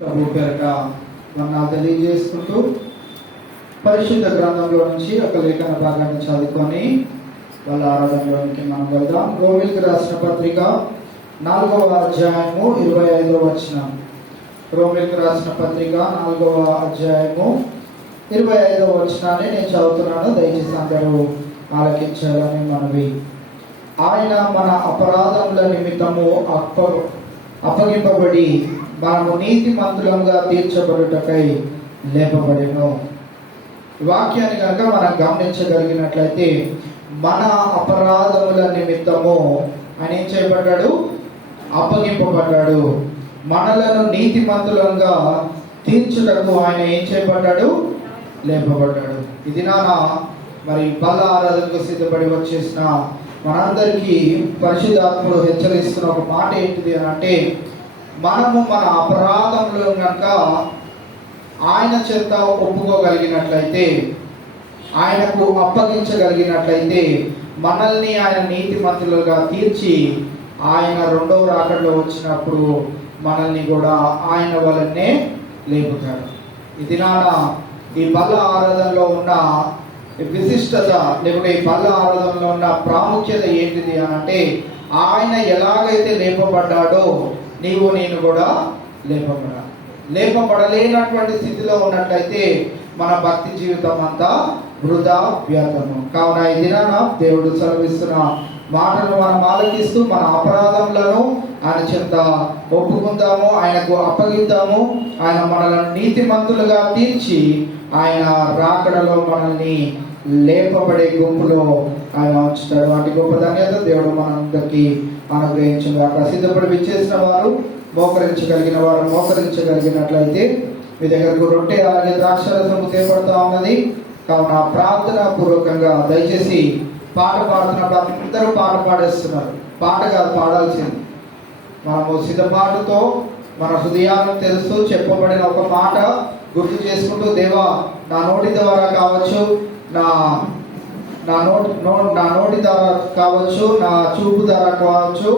ప్రభు పేరట వందనాలు తెలియజేసుకుంటూ పరిశుద్ధ గ్రంథంలో నుంచి ఒక లేఖన భాగాన్ని చదువుకొని వాళ్ళ ఆరాధనలోనికి మనం వెళ్దాం. రోమిల్కి రాసిన పత్రిక 4వ అధ్యాయము 25వ వచనం. రోమిల్కి రాసిన పత్రిక 4వ అధ్యాయము 25వ వచనాన్ని నేను చదువుతున్నాను. దయచేసి అందరూ ఆలకించాలని మనవి. ఆయన మన అపరాధముల నిమిత్తము అప్పగింపబడి మనము నీతి మంతులముగా తీర్చబడుటకై లేపబడెను. వాక్యాన్ని కనుక మనం గమనించగలిగినట్లయితే మన అపరాధముల నిమిత్తము ఆయన ఏం చేయబడ్డాడు? అప్పగింపబడ్డాడు. మనలను నీతి మంతులంగా తీర్చుటకు ఆయన ఏం చేయబడ్డాడు? లేపబడ్డాడు. ఇది మరి బల ఆరాధనకు సిద్ధపడి వచ్చేసిన మనందరికీ పరిశుద్ధాత్ముడు హెచ్చరిస్తున్న ఒక మాట ఏంటిది అని అంటే, మనము మన అపరాధములను కనుక ఆయన చేత ఒప్పుకోగలిగినట్లయితే, ఆయనకు అప్పగించగలిగినట్లయితే, మనల్ని ఆయన నీతిమంతులుగా తీర్చి ఆయన రెండవ రాకడలో వచ్చినప్పుడు మనల్ని కూడా ఆయన వలనే లేపుతాడు. ఇది ఈ బల ఆరాధనలో ఉన్న విశిష్టత, లేకుంటే ఈ బల ఆరాధనలో ఉన్న ప్రాముఖ్యత ఏంటిది అని అంటే, ఆయన ఎలాగైతే లేపబడ్డాడో నీవు నేను కూడా లేపబడలేనటువంటి స్థితిలో ఉన్నట్లయితే మన భక్తి జీవితం అంతా వృధా వ్యర్థము. కావున ఈ దినాన దేవుడు సెలవిస్తున్న మాటను మనం ఆలకిస్తూ మన అపరాధములను ఆయన చెంత ఒప్పుకుందాము, ఆయనకు అప్పగిద్దాము. ఆయన మనలను నీతిమంతులుగా తీర్చి ఆయన రాకడలో మనల్ని లేపబడే గుంపులో ఆయన ఉంచుతాడు. వాటి గొప్ప ధన్యత దేవుడు మనందరికీ అనుగ్రహించిన సిద్ధపడి విచ్చేసిన వారు, మోకరించగలిగిన వారు మోకరించగలిగినట్లయితే మీ దగ్గరకు రొట్టె అలాగే ద్రాక్షరసము తేపడుతూ ఉన్నది. కావున ప్రార్థన పూర్వకంగా దయచేసి పాట పాడుతున్నప్పుడు అందరూ పాట పాడేస్తున్నారు. పాట కాదు పాడాల్సింది. మనము సిద్ధపాటుతో మన హృదయాలను తెలుస్తూ చెప్పబడిన ఒక మాట గుర్తు చేసుకుంటూ, దేవా నా నోటి ద్వారా కావచ్చు, నా నోటి ద్వారా కావచ్చు, నా చూపు ద్వారా కావచ్చు,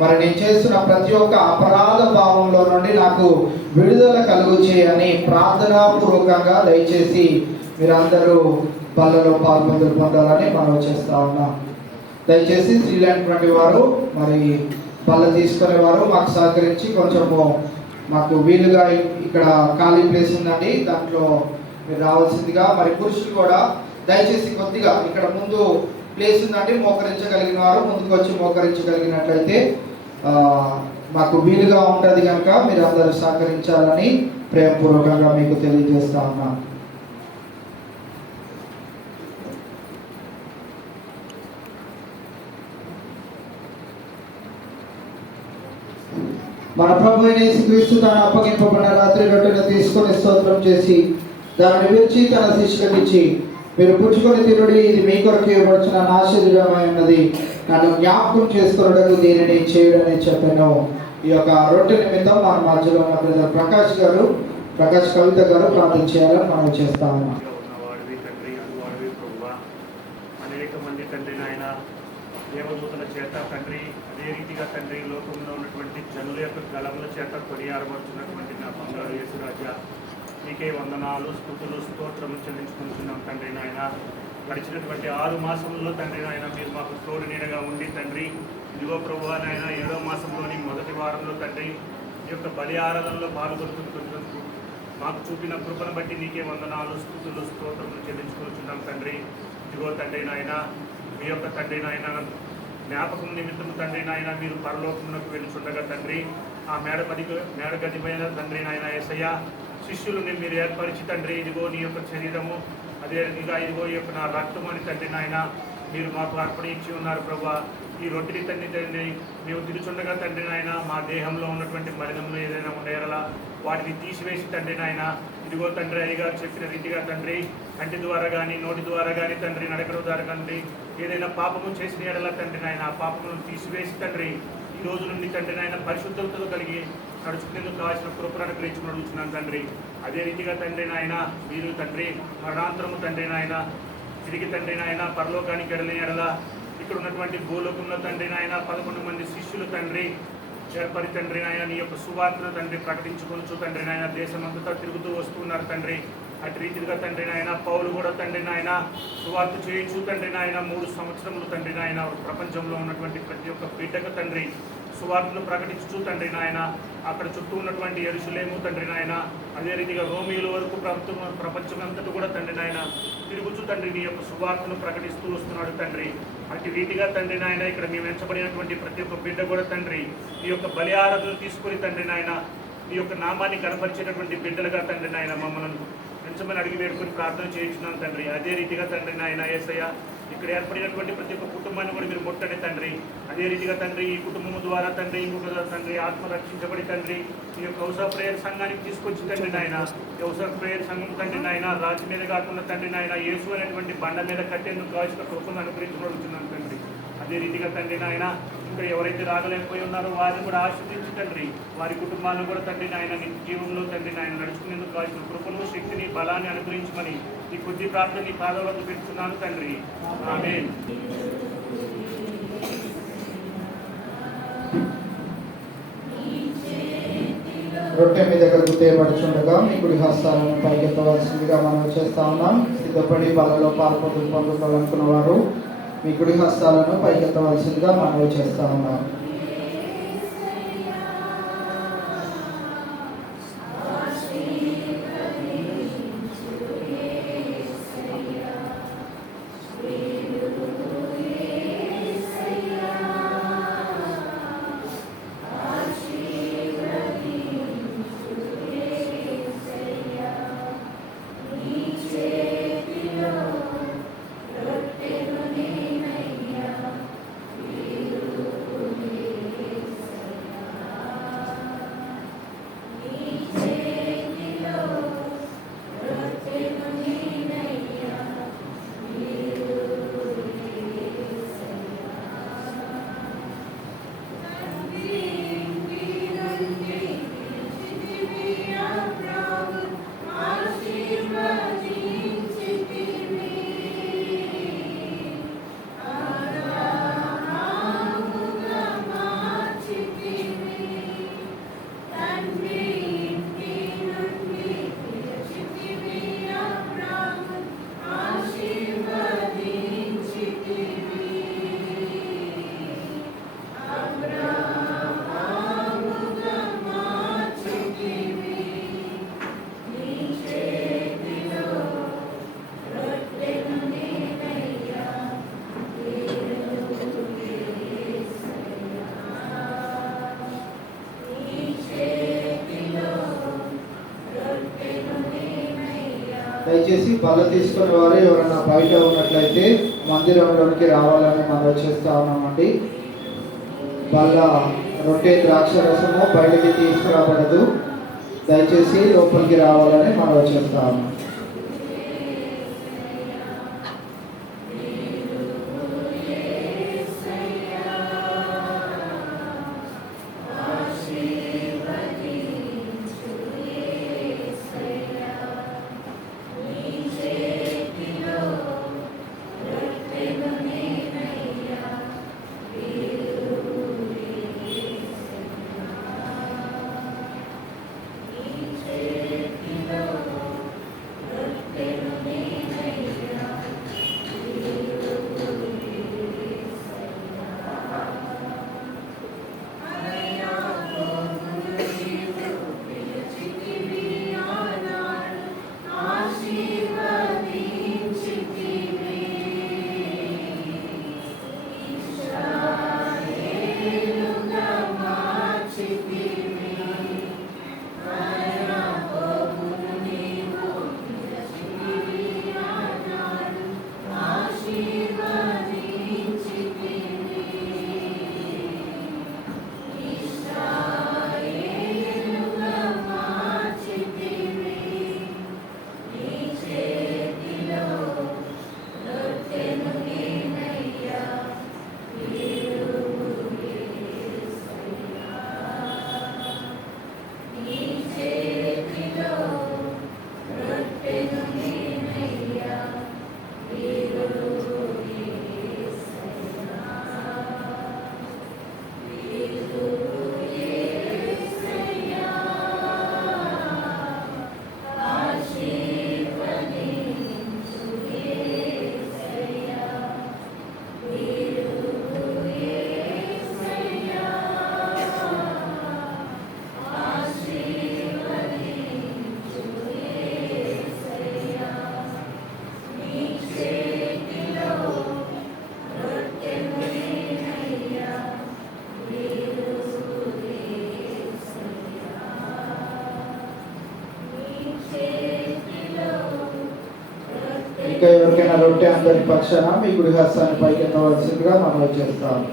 మరి నేను చేస్తున్న ప్రతి ఒక్క అపరాధ భావంలో నుండి నాకు విడుదల కలుగు చేయని ప్రార్థనాపూర్వకంగా దయచేసి మీరందరూ బలలో పొందాలని మనం చేస్తా ఉన్నాం. దయచేసి స్త్రీలైనటువంటి వారు, మరి బల్ల తీసుకునేవారు మాకు సహకరించి కొంచెము మాకు వీలుగా ఇక్కడ ఖాళీ ప్లేస్ ఉందండి, దాంట్లో మీరు రావాల్సిందిగా. మరి పురుషులు కూడా దయచేసి కొద్దిగా ఇక్కడ ముందు ప్లేస్ ఉందండి, మోకరించగలిగిన వారు ముందుకు వచ్చి మోకరించగలిగినట్లయితే మాకు వీలుగా ఉంటుంది కనుక మీరు అందరూ సహకరించాలని ప్రేమపూర్వకంగా మీకు తెలియజేస్తా ఉన్నా. మన ప్రభు అయిన యేసుక్రీస్తు తాను అప్పగింపబడిన రాత్రి రొట్టెను తీసుకొని స్తోత్రం చేసి దాన్ని విరిచి తన శిష్యులకు ఇచ్చి, మీరు పుచ్చుకొని తినుడి, ఇది మీ కొరకు ఇవ్వబడుచున్న నా శరీరమై ఉన్నది, నన్ను జ్ఞాపకం చేసుకున్నట్టు దీనిని చేయడని చెప్పాను. ఈ యొక్క రొట్టె నిమిత్తం మన మధ్యలో ఉన్న బ్రదర్ ప్రకాష్ కవిత గారు ప్రార్థన చేయాలని మనం చేస్తా ఉన్నాం. అనేక మంది తండ్రి నాయన దేవదూతల చేత తండ్రి, అదే రీతిగా తండ్రి లోకంలో ఉన్నటువంటి జనుల యొక్క గళముల చేత కొనియాడబడుతున్నటువంటి నా బంగారు యేసురాజా, నీకే వందనాలు, స్తుతులు, స్తోత్రములు చెల్లించుకుంటున్నాం తండ్రి నాయన. గడిచినటువంటి 6 మాసంలో తండ్రి నాయన మీరు మాకు తోడు నీడగా ఉండి తండ్రి, ఇదిగో ప్రభువా నాయన 7వ మాసంలోని మొదటి వారంలో తండ్రి ఈ యొక్క బలి ఆరాధనలో పాల్గొంటున్నందుకు మాకు చూపిన కృపను బట్టి నీకే వందనాలు, స్తుతులు, స్తోత్రములు చెల్లించుకుంటున్నాం తండ్రి. ఇదిగో తండ్రి నాయన మీ యొక్క తండ్రి నాయన జ్ఞాపకం నిమిత్తం తండ్రి నాయన మీరు పరలోకమునకు వెళ్తుండగా తండ్రి, ఆ మేడ గది పైన తండ్రి నాయన యేసయ్య శిష్యులని మీరు ఏర్పరిచి తండ్రి, ఇదిగో నీ యొక్క శరీరము, అదే రీతిగా ఇదిగో ఈ యొక్క నా రక్తం అని తండ్రి నాయన మీరు మాకు అర్పణించి ఉన్నారు ప్రభా. ఈ రొట్టెని తండ్రి మేము తిరుచుండగా తండ్రి నాయన మా దేహంలో ఉన్నటువంటి మలినములు ఏదైనా ఉండేలా వాటిని తీసివేసి తండ్రి నాయన, ఇదిగో తండ్రి అయ్యగారు చెప్పిన రీతిగా తండ్రి కంటి ద్వారా కానీ నోటి ద్వారా కానీ తండ్రి నడకల ద్వారా తండ్రి ఏదైనా పాపము చేసిన ఎడల తండ్రి నాయన ఆ పాపములను తీసివేసి తండ్రి ఈ రోజు నుండి తండ్రి నాయన పరిశుద్ధతతో కలిగి నడుచుకునేందుకు కావాల్సిన కృపను అనుగ్రహించుకుని అడుగుతున్నాను తండ్రి. అదే రీతిగా తండ్రి నాయన మీరు తండ్రి మరణాంతరము తండ్రి నాయన తిరిగి తండ్రి నాయన పరలోకానికి ఎడల ఇక్కడ ఉన్నటువంటి భూలోకంలో తండ్రి నాయన 11 మంది శిష్యులు తండ్రి ఏర్పడి తండ్రి నాయన నీ యొక్క సువార్తను తండ్రి ప్రకటించుకొనుచు తండ్రి నాయన దేశమంతటా తిరుగుతూ వస్తున్నారు తండ్రి. అటు రీతిగా తండ్రి నాయన పౌలు కూడా తండ్రి నాయన సువార్త చేయించు తండ్రి నాయన 3 సంవత్సరములు తండ్రి నాయన ప్రపంచంలో ఉన్నటువంటి ప్రతి ఒక్క బిడ్డకు తండ్రి సువార్తను ప్రకటించు తండ్రి నాయన అక్కడ చుట్టూ ఉన్నటువంటి యెరూషలేము తండ్రి నాయన అదే రీతిగా రోమియోల వరకు ప్రపంచమంతటా కూడా తండ్రి నాయన తిరుగుచు తండ్రి నీ యొక్క సువార్తను ప్రకటిస్తూ వస్తున్నాడు తండ్రి. అటు రీతిగా తండ్రి నాయన ఇక్కడ మేము ఎంచబడినటువంటి ప్రతి ఒక్క బిడ్డ కూడా తండ్రి ఈ యొక్క బలి ఆరాధనలు తీసుకుని తండ్రి నాయన ఈ యొక్క నామాన్ని కనపరిచేటటువంటి బిడ్డలుగా తండ్రి నాయన మమ్మల్ని ఎంచమని అడిగి వేడుకొని ప్రార్థన చేయించున్నాను తండ్రి. అదే రీతిగా తండ్రి నాయన యేసయ్య ఇక్కడ ఏర్పడినటువంటి ప్రతి ఒక్క కుటుంబాన్ని కూడా మీరు ముట్టండి తండ్రి. అదే రీతిగా తండ్రి ఈ కుటుంబం ద్వారా తండ్రి ఇంకొక తండ్రి ఆత్మ రక్షించబడి తండ్రి ఈ యొక్క హౌస్ ఆఫ్ ప్రేయర్ సంఘానికి తీసుకొచ్చి తండ్రి నాయన హౌస్ ఆఫ్ ప్రేయర్ సంఘం తండ్రి నాయన రాజు మీద కాకుండా తండ్రి నాయన యేసు అనేటువంటి బండ మీద కట్టేందుకు కావాల్సిన కృపను అనుగ్రహించబడుతున్నాను తండ్రి. అదే రీతిగా తండ్రి నాయన ఇక్కడ ఎవరైతే రాగలేకపోయి ఉన్నారో వారిని కూడా ఆశీర్వదించి తండ్రి వారి కుటుంబాలను కూడా తండ్రి నాయన నీ జీవంలో తండ్రి నాయన నడుచుకునేందుకు కావాల్సిన కృపను శక్తిని బలాన్ని అనుగ్రహించమని ఈ కొద్ది ప్రార్థన నీ పాదాల వద్ద పెడుతున్నాను తండ్రి. ఆమేన్. రొట్టె మీ దగ్గరకు తేబడుచుండగా మీ కుడి హస్తాలను పైకెత్తవలసిందిగా మనం చేస్తా ఉన్నాం. సిద్ధపడి బలలో పొందుకోవాలనుకున్న వారు మీ కుడి హస్తాలను పైకెత్తవలసిందిగా మనం చేస్తా ఉన్నాం. దయచేసి బల్ల తీసుకునే వారు ఎవరైనా బయట ఉన్నట్లయితే మందిరంలోనికి రావాలని మనం చేస్తా ఉన్నామండి. బల్ల రొట్టె ద్రాక్ష రసము బయటికి తీసుకురాబడదు. దయచేసి లోపలికి రావాలని మనం చేస్తా ఉన్నాం. ఇంకా ఎవరికైనా రొట్టె అందరి పక్షాన మీ గుడి హస్తాన్ని పైకెత్తవలసిందిగా మనం చేస్తాం.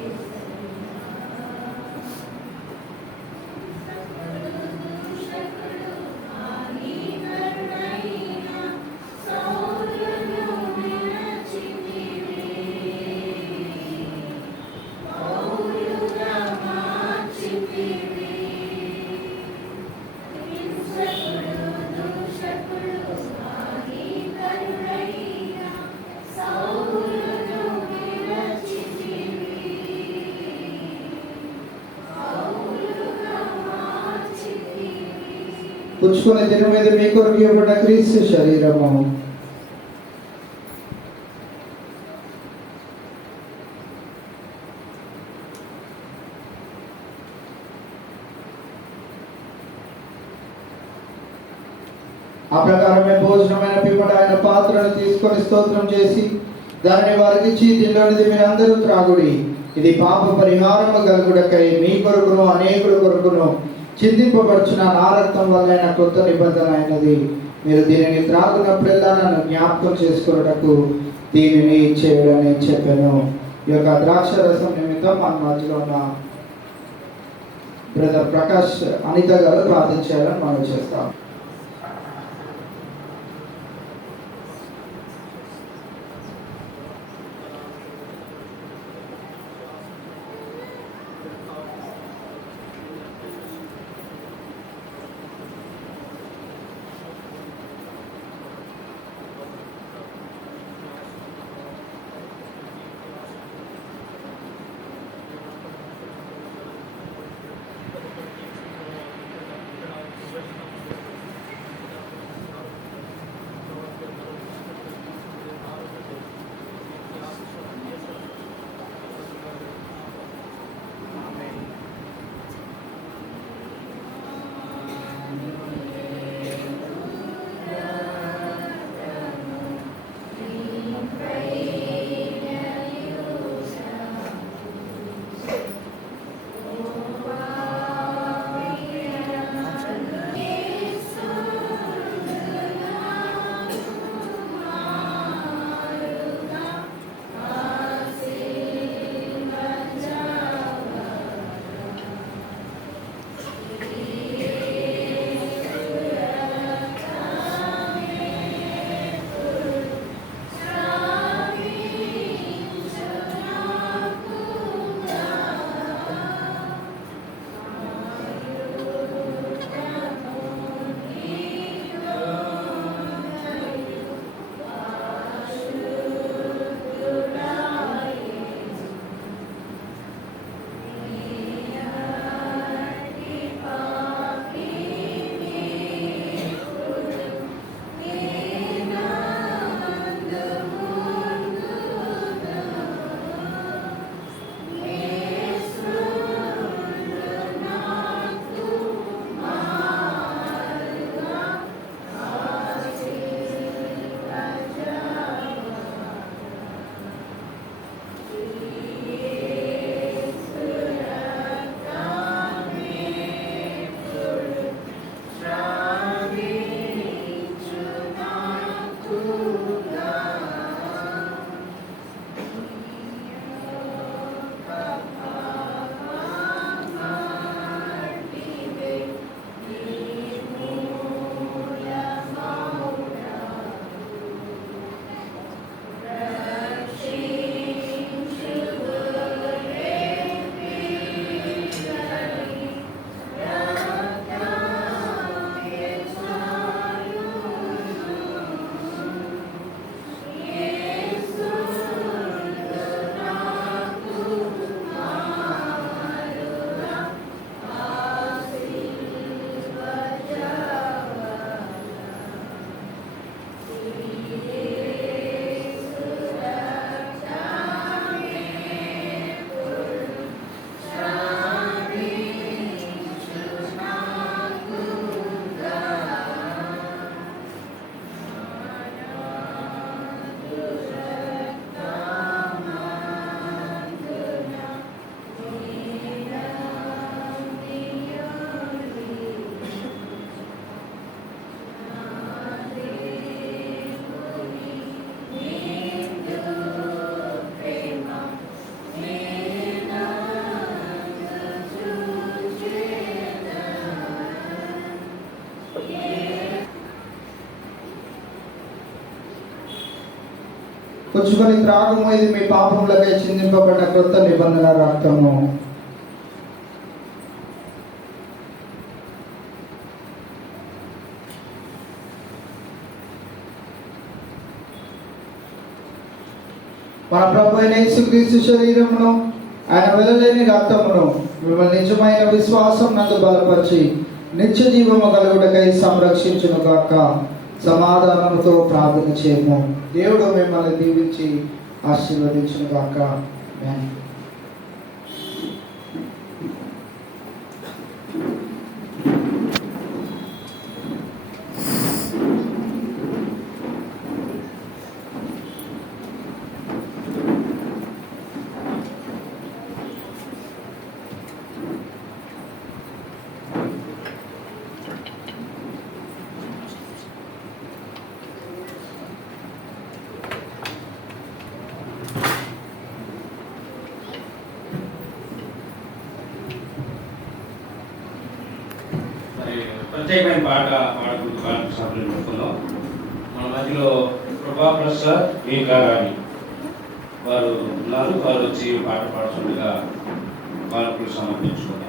పుచ్చుకునే దినం మీద మీ కొరకు ఇవ్వబడ్డ క్రీస్తు శరీరము ఆ ప్రకారమే భోజనమైన పిమ్మట ఆయన పాత్రను తీసుకొని స్తోత్రం చేసి దానిని వారికి ఇచ్చి దీనిలోనిది మీరందరూ త్రాగుడి, ఇది పాప పరిహారము కలుగుటకై మీ కొరకును అనేకుల కొరకును చిందింపబడుచున్న నా రక్తం వలన కొత్త నిబంధన అయినది. మీరు దీనిని త్రాగునప్పుడల్లా నన్ను జ్ఞాపకం చేసుకున్నటకు దీనిని చేయడని చెప్పాను. ఈ యొక్క ద్రాక్ష రసం నిమిత్తం మన మధ్యలో ఉన్న బ్రదర్ ప్రకాష్ అనిత గారు ప్రార్థించాలని మనం చేస్తాం. పుచ్చుకొని త్రాగము, ఇది మీ పాపములకై చిందింపబడ్డ క్రొత్త నిబంధన రక్తము. మన ప్రభు అయిన యేసుక్రీస్తు శరీరమును, ఆయన వెలలేని రక్తమును మిమ్మల్ని నిజమైన విశ్వాసం నందు బలపరిచి నిత్య జీవము కలుగుటకై సంరక్షించును గాక. సమాధానముతో ప్రార్థన చేయము. దేవుడు మిమ్మల్ని దీవించి ఆశీర్వదించును గాక. ఆమేన్. ప్రత్యేకమైన పాట పాడకూడదు. కాన్ఫరెన్స్ సభ్యులు పెట్టుకుందాం. మన మధ్యలో ప్రభా ప్రసాద్ మీకారాణి వారు ఉన్నారు. వారు వచ్చి పాట పాడుతుండగా కాన్ఫరెన్స్ సమర్పించుకుందాం.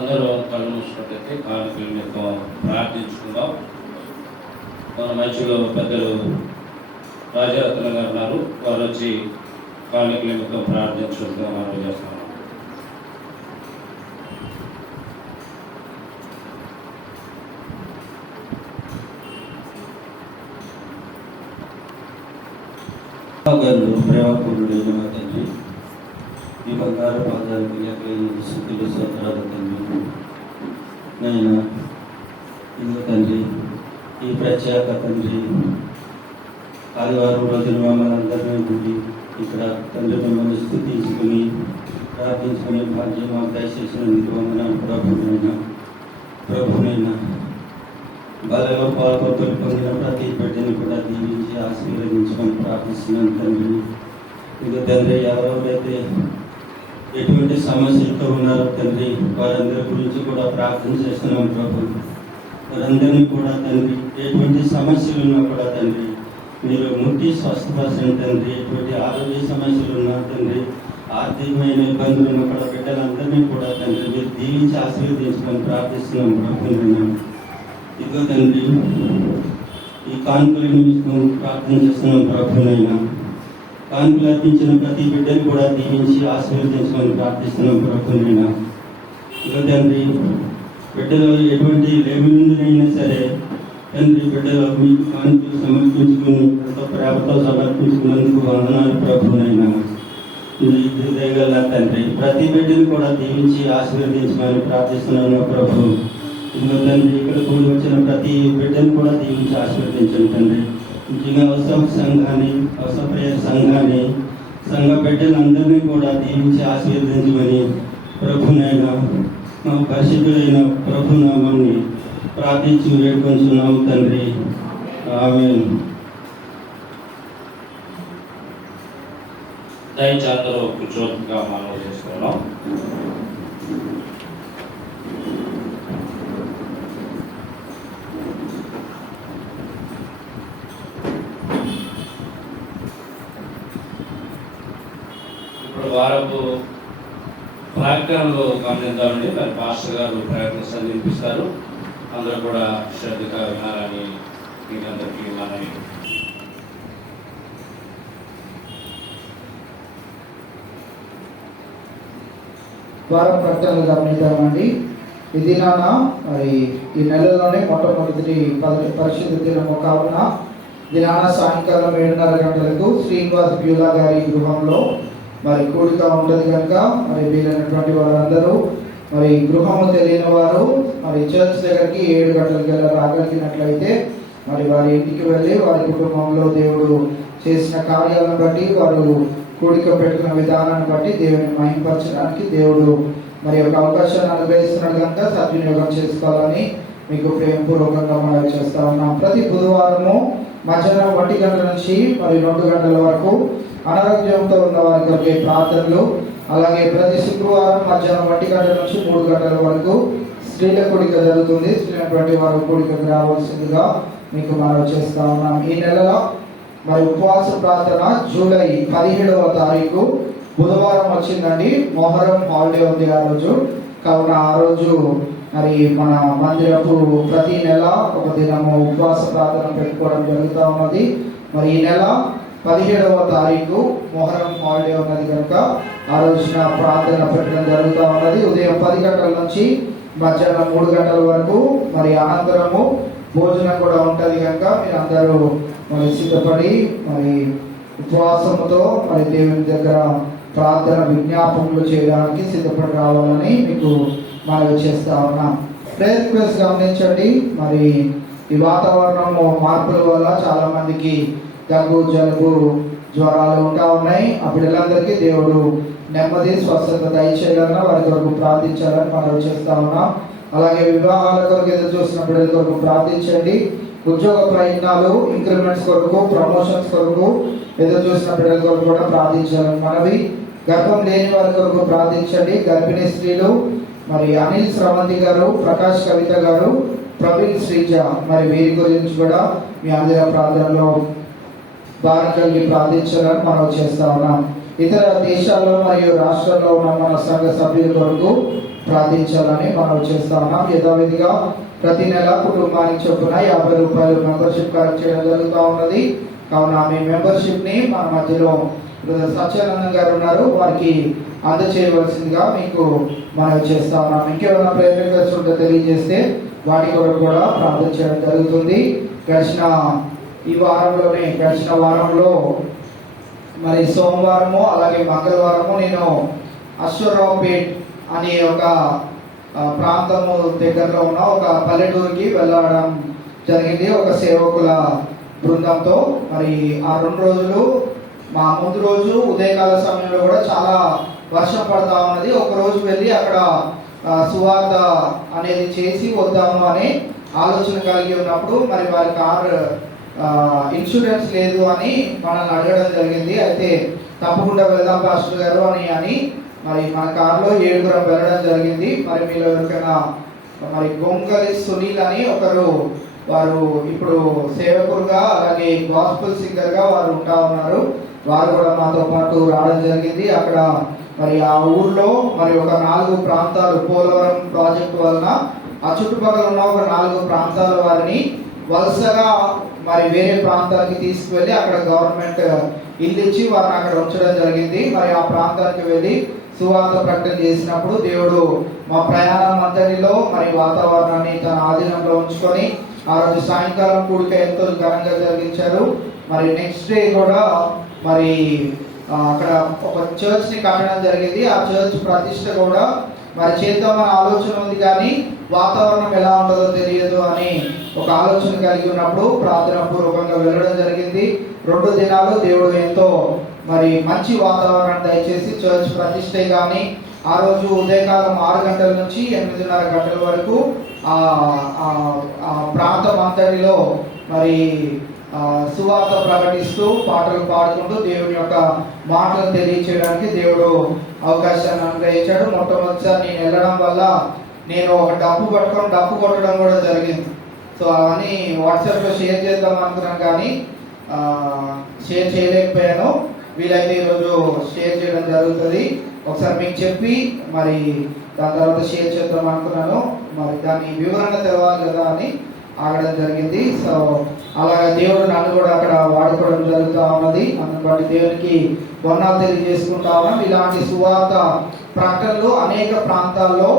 అందరూ కళ్ళు మూసుకున్నట్లయితే కానుకల నిమిత్తం ప్రార్థించుకుందాం. మన మధ్యలో పెద్దలు రాజరత్న గారు ఉన్నారు. వారు వచ్చి కానుకల నిమిత్తం ప్రార్థించుకుందాం మనం చేస్తాం. గారు ప్రేమపూర్ణుడైన మా తండ్రి, ఈ బంగారు పాదాలకు లెక్కలేని స్థితిలో సోదరాలు తండ్రి. నేను ఇదిగో తండ్రి, ఈ ప్రత్యేక తండ్రి ఆదివారం రోజున మమ్మల్ని అందరినీ కూడి ఇక్కడ తండ్రి మిమ్మల్ని స్థుతించుకుని ప్రార్థించుకునే భాగ్యం మాకు దయచేసినందుకు వందనాలు ప్రభునైనా బలలో పాల్గొని పొందిన ప్రతి బిడ్డని కూడా దీవించి ఆశీర్వదించమని ప్రార్థిస్తున్నాను తండ్రి. ఇక తండ్రి, ఎవరెవరైతే ఎటువంటి సమస్యలతో ఉన్నారో తండ్రి, వారందరి గురించి కూడా ప్రార్థన చేస్తున్నాం ప్రభు. వారందరినీ కూడా తండ్రి, ఎటువంటి సమస్యలు ఉన్నా కూడా తండ్రి మీరు ముట్టి స్వస్థపరచండి తండ్రి. ఎటువంటి ఆరోగ్య సమస్యలు ఉన్నా తండ్రి, ఆర్థికమైన ఇబ్బందులు ఉన్న కూడా బిడ్డలందరినీ కూడా తండ్రి మీరు దీవించి ఆశీర్వదించమని ప్రార్థిస్తున్నాం ప్రభు. ఇదిగో తండ్రి, ఈ కానుకల నిమిత్తం ప్రార్థన చేస్తున్నాం ప్రభునైనా. కానుకలు అర్పించిన ప్రతి బిడ్డను కూడా దీవించి ఆశీర్వదించమని ప్రార్థిస్తున్నాం ప్రభునైనా. ఇదిగో తండ్రి, బిడ్డలు ఎటువంటి లేమి నుండినైనా సరే తండ్రి, బిడ్డలు మీకు కానుకలు సమర్పించుకుని ఎంతో ప్రేమతో సమర్పించుకున్నందుకు వందనాలు ప్రభునైనా. దయగల తండ్రి, ప్రతి బిడ్డను కూడా దీవించి ఆశీర్వదించమని ప్రార్థిస్తున్నాను ప్రభు. ఇదిగో తండ్రి, ఇక్కడ కూడి వచ్చిన ప్రతి బిడ్డను కూడా దీవించి ఆశీర్వదించండి తండ్రి. ముఖ్యంగా అవసరం సంఘాన్ని, అవసరపడే సంఘాన్ని, సంఘ బిడ్డలందరినీ కూడా దీవించి ఆశీర్వదించమని ప్రభునైనా మా పరిశుద్ధుడైన ప్రభునామాన్ని ప్రార్థించి వేడుకొంచున్నాము తండ్రి. ఆమేన్. దయచేతలో కూర్చోగా మనం చేసుకున్నాం. వారపు ప్రకటనలో గమనిద్దామండి. మరి పాస్టర్ గారు ప్రకటన సంధింపిస్తారు. అందరూ కూడా శ్రద్ధగా వినాలని మీకు అందరికీ మనవి. వారం ప్రకటనలు గమనిద్దామండి. ఈ దినాన మరి ఈ నెలలోనే మొట్టమొదటి పరిశుద్ధ దినము కావున దినాన సాయంకాలం 7:30 గంటలకు శ్రీనివాస్ బ్యూలా గారి గృహంలో మరి కూడిక ఉంటుంది కనుక మరి వీలైనటువంటి వారందరూ మరి గృహము తెలియని వారు మరి చర్చ్ దగ్గరికి 7 గంటలకి రాగలిగినట్లయితే మరి వారి ఇంటికి వెళ్ళి వారి కుటుంబంలో దేవుడు చేసిన కార్యాలను బట్టి వారు కూడిక పెట్టుకున్న విధానాన్ని బట్టి దేవుని మహిమపరచడానికి దేవుడు మరి ఒక అవకాశాన్ని అనుగ్రహిస్తున్నాడు కనుక సద్వినియోగం చేసుకోవాలని మీకు ప్రేమపూర్వకంగా మనం చేస్తా ఉన్నాం. ప్రతి బుధవారము మధ్యాహ్నం 1 గంటల నుంచి మరి 2 గంటల వరకు అనారోగ్యంతో ఉన్న వారి కొరకే ప్రార్థనలు, అలాగే ప్రతి శుక్రవారం మధ్యాహ్నం 1 గంటల నుంచి 3 గంటల వరకు స్త్రీల కూడిక జరుగుతుంది. స్త్రీలటువంటి వారు కూడికకు రావాల్సిందిగా మీకు మనం చేస్తా ఉన్నాం. ఈ నెలలో మరి ఉపవాస ప్రార్థన జూలై 17వ తారీఖు బుధవారం వచ్చిందండి. మొహరం హాలిడే ఉంది ఆ రోజు. కావున ఆ రోజు మరి మన మందిరపు ప్రతి నెల ఒక దినము ఉపవాస ప్రార్థన పెట్టుకోవడం జరుగుతూ ఉన్నది. మరి ఈ నెల 17వ తారీఖు మొహరం హాలిడే ఉన్నది కనుక ఆ రోజున ప్రార్థన పెట్టడం జరుగుతూ ఉన్నది. ఉదయం 10 గంటల నుంచి మధ్యాహ్నం 3 గంటల వరకు మరి అనంతరము భోజనం కూడా ఉంటుంది కనుక మీరు అందరూ మరి సిద్ధపడి మరి ఉపవాసముతో మరి దేవుని దగ్గర ప్రార్థన విజ్ఞాపనలు చేయడానికి సిద్ధపడి రావాలని మీకు మనవి చేస్తా ఉన్నాం. ప్రేయర్ రిక్వెస్ట్ గమనించండి. మరి ఈ వాతావరణం మార్పుల వల్ల చాలా మందికి దగ్గు, జలుబు, జ్వరాలు ఉంటా ఉన్నాయి. ఆ బిడ్డలందరికీ దేవుడు నెమ్మది, స్వస్థత దయచేయాలని వారి కొరకు ప్రార్థించాలని మనవి చేస్తా ఉన్నాం. అలాగే వివాహాల కొరకు ఎదురు చూసిన బిడ్డల కొరకు ప్రార్థించండి. ఉద్యోగ ప్రయత్నాలు, ఇంక్రిమెంట్స్ కొరకు, ప్రమోషన్స్ కొరకు ఎదురు చూసిన బిడ్డల కొరకు కూడా ప్రార్థించాలని మనవి. గర్భం లేని వారి కొరకు ప్రార్థించండి. గర్భిణీ స్త్రీలు మరి అనిల్ శ్రవంతి గారు, ప్రకాష్ కవిత గారు, ప్రవీణ్ శ్రీజ మరి వీరి గురించి కూడా మీ అందరి ప్రార్థనలో భారం కలిగి ప్రార్థించాలని మనం చేస్తా ఉన్నాం. ఇతర దేశాల్లో మరియు రాష్ట్రాల్లో ఉన్న మన సంఘ సభ్యుల కొరకు ప్రార్థించాలని మనం చేస్తా ఉన్నాం. యథావిధిగా ప్రతి నెల కుటుంబానికి చొప్పున 50 రూపాయలు మెంబర్షిప్ కలెక్ట్ చేయడం జరుగుతూ ఉన్నది. కావున మీ మెంబర్షిప్ ని మన మధ్యలో సత్యానందం గారు ఉన్నారు, వారికి అందచేయవలసిందిగా మీకు మనం చేస్తా ఉన్నాం. ఇంకేమైనా ప్రేయర్ రిక్వెస్ట్ ఉంటే తెలియజేస్తే వాటి కొరకు కూడా ప్రార్థన చేయడం జరుగుతుంది. గడిచిన వారంలో మరి సోమవారము అలాగే మంగళవారము నేను అశ్వరావుపేట్ అనే ఒక ప్రాంతము దగ్గరలో ఉన్న ఒక పల్లెటూరుకి వెళ్ళడం జరిగింది ఒక సేవకుల బృందంతో. మరి ఆ 2 రోజులు మా ముందు రోజు ఉదయకాల సమయంలో కూడా చాలా వర్షం పడతా ఉన్నది. ఒక రోజు వెళ్ళి అక్కడ సువార్త అనేది చేసి వద్దాము అనే ఆలోచన కలిగి ఉన్నప్పుడు మరి వారి కార్ ఇన్సూరెన్స్ లేదు అని మనల్ని అడగడం జరిగింది. అయితే తప్పకుండా వెళ్దాం పాస్టర్ గారు అని మరి మన కారులో 7 వెళ్ళడం జరిగింది. మరి మీలో ఎవరికైనా మరి గొంగలి సునీల్ అని ఒకరు, వారు ఇప్పుడు సేవకులుగా అలాగే గాస్పుల్ సింగర్గా వారు ఉంటా ఉన్నారు. వారు కూడా మాతో పాటు రావడం జరిగింది. అక్కడ మరి ఆ ఊర్లో మరి ఒక 4 ప్రాంతాలు పోలవరం ప్రాజెక్టు వలన ఆ చుట్టుపక్కల ఉన్న ఒక 4 ప్రాంతాల వారిని వలసగా మరి వేరే ప్రాంతానికి తీసుకువెళ్ళి అక్కడ గవర్నమెంట్ ఇల్లు ఇచ్చి వారిని అక్కడ ఉంచడం జరిగింది. మరి ఆ ప్రాంతానికి వెళ్ళి సువార్త ప్రకటన చేసినప్పుడు దేవుడు మా ప్రయాణం అంతటిలో మరి వాతావరణాన్ని తన ఆధీనంలో ఉంచుకొని ఆ రోజు సాయంకాలం కూడిక ఎంతో ఘనంగా జరిగించారు. మరి నెక్స్ట్ డే కూడా మరి అక్కడ ఒక చర్చ్ ని కట్టడం జరిగింది. ఆ చర్చ్ ప్రతిష్ట కూడా మరి చేద్దామని ఆలోచన ఉంది, కానీ వాతావరణం ఎలా ఉంటుందో తెలియదు అని ఒక ఆలోచన కలిగి ఉన్నప్పుడు ప్రార్థన పూర్వకంగా వెళ్ళడం జరిగింది. 2 దినాలు దేవుడు ఎంతో మరి మంచి వాతావరణం దయచేసి చర్చ్ ప్రతిష్ట కానీ ఆ రోజు ఉదయకాలం 6 గంటల నుంచి 8:30 గంటల వరకు ఆ ప్రాంతం అంతటిలో మరి సువార్త ప్రకటిస్తూ పాటలు పాడుకుంటూ దేవుని యొక్క మాటలు తెలియచేయడానికి దేవుడు అవకాశాన్ని అనుగ్రహించాడు. మొట్టమొదటిసారి నేను వెళ్ళడం వల్ల నేను ఒక డప్పు కొట్టడం కూడా జరిగింది. సో అవన్నీ వాట్సాప్లో షేర్ చేద్దాం అనుకున్నాను, కానీ షేర్ చేయలేకపోయాను. వీలైతే ఈరోజు షేర్ చేయడం జరుగుతుంది. ఒకసారి మీకు చెప్పి మరి దాని తర్వాత షేర్ చేద్దాం అనుకున్నాను. మరి దాని వివరణ తెలవాలి కదా అని ఆగడం జరిగింది. సో అలాగే దేవుడు నన్ను కూడా అక్కడ వాడుకోవడం జరుగుతూ ఉన్నది. అందుకని దేవునికి వందనాలు తెలియజేసుకుంటా ఉన్నాం. ఇలాంటి సువార్త ప్రకటనలు అనేక ప్రాంతాల్లో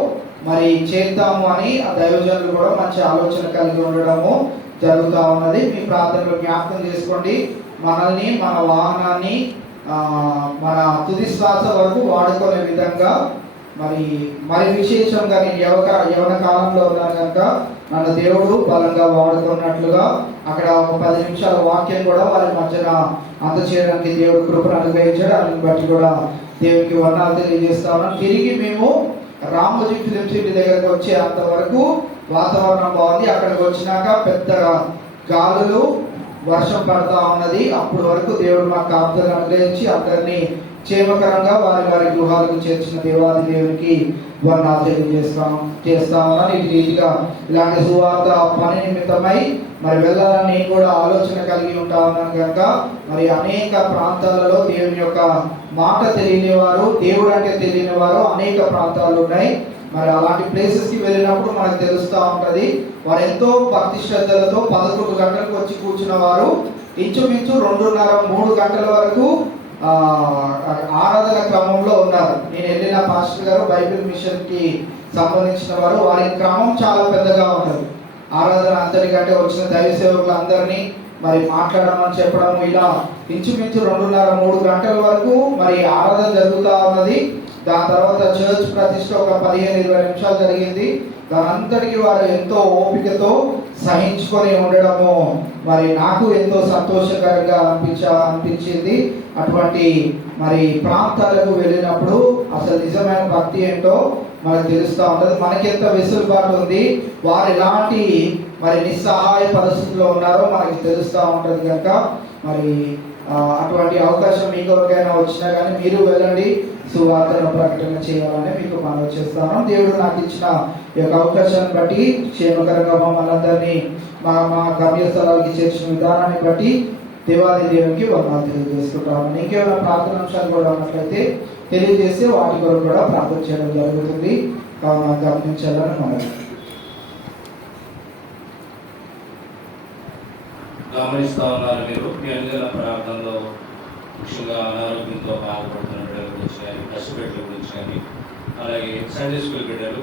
మరి చేద్దాము అని ఆ దైవజనులు కూడా మంచి ఆలోచన కలిగి ఉండడము జరుగుతూ ఉన్నది. మీ ప్రార్థనలో జ్ఞాపకం చేసుకోండి. మనల్ని, మన వాహనాన్ని మన తుది శ్వాస వరకు వాడుకునే విధంగా మరి విశేషంగా నేను యవన కాలంలో ఉన్నాను కనుక నన్ను దేవుడు బలంగా వాడుకున్నట్లుగా అక్కడ ఒక 10 నిమిషాల వాక్యం కూడా వారి మధ్యన అందచేయడానికి దేవుడు కృపను అనుగ్రహించాడు. దాన్ని బట్టి కూడా దేవునికి వందనాలు తెలియజేస్తా ఉన్నాం. తిరిగి మేము రామోజీ ఫిలిం సిటీ దగ్గరకు వచ్చే అంతవరకు వాతావరణం బాగుంది. అక్కడికి వచ్చినాక పెద్దగా గాలులు, వర్షం పడతా ఉన్నది. అప్పటి వరకు దేవుడు మా కాపుదలను అనుగ్రహించి అందరినీ క్షేమకరంగా వారి గృహాలకు చేర్చిన దేవాది దేవునికి వందనాలు చేస్తా ఉన్నాను. ఈ రీతిగా ఇలాంటి సువార్త పని నిమిత్తమై మరి వెళ్ళాలని నేను కూడా ఆలోచన కలిగి ఉంటా ఉన్నాను కనుక మరి అనేక ప్రాంతాలలో దేవుని యొక్క మాట తెలియని వారు, దేవుడు అంటే తెలియని వారు అనేక ప్రాంతాలు ఉన్నాయి. మరి అలాంటి ప్లేసెస్కి వెళ్ళినప్పుడు మనకు తెలుస్తూ ఉంటుంది. వారు ఎంతో భక్తి శ్రద్ధలతో 11 గంటలకు వచ్చి కూర్చున్న వారు ఇంచుమించు 2:30-3 గంటల వరకు ఆరాధన క్రమంలో ఉన్నారు. నేను వెళ్ళిన పాస్టర్ గారు బైబిల్ మిషన్ కి సంబంధించిన వారు, వారి క్రమం చాలా పెద్దగా ఉంటుంది. ఆరాధన అంతటికంటే వచ్చిన దైవ సేవకులు అందరినీ మరి మాట్లాడమని చెప్పడం, ఇలా ఇంచుమించు 2:30-3 గంటల వరకు మరి ఆరాధన జరుగుతూ ఉన్నది. దాని తర్వాత చర్చ్ ప్రతిష్ట ఒక 15-20 నిమిషాలు జరిగింది. దాని అంతటికి వారు ఎంతో ఓపికతో సహించుకొని ఉండడము మరి నాకు ఎంతో సంతోషకరంగా అనిపించింది. అటువంటి మరి ప్రాంతాలకు వెళ్ళినప్పుడు అసలు నిజమైన భక్తి ఏంటో మనకు తెలుస్తూ ఉంటుంది. మనకి ఎంత వెసులుబాటు ఉంది, వారు ఎలాంటి మరి నిస్సహాయ పరిస్థితుల్లో ఉన్నారో మనకి తెలుస్తూ ఉంటుంది కనుక మరి అటువంటి అవకాశం మీకు ఎవరికైనా వచ్చినా కానీ మీరు వెళ్ళండి, సువార్తను ప్రకటన చేయాలని మీకు మనవి చేస్తాను. దేవుడు నాకు ఇచ్చిన ఈ యొక్క అవకాశాన్ని బట్టి క్షేమకరంగా మమ్మల్ని అందరినీ మా గమ్యస్థలానికి చేర్చిన విధానాన్ని బట్టి దేవాది దేవునికి వందనాలు తెలియజేసుకుంటాము. ఇంకేమైనా ప్రార్థన అంశాలు కూడా ఉన్నట్లయితే తెలియజేస్తే వాటి కొరకు కూడా ప్రార్థన చేయడం జరుగుతుంది. కావున గమనించాలని మనం గమనిస్తూ ఉన్నారు. మీరు మీ అనుదిన ప్రార్థనలో ముఖ్యంగా అనారోగ్యంతో బాధపడుతున్న బిడ్డల గురించి కానీ, పసిబిడ్డల గురించి కానీ, అలాగే సండే స్కూల్ బిడ్డలు,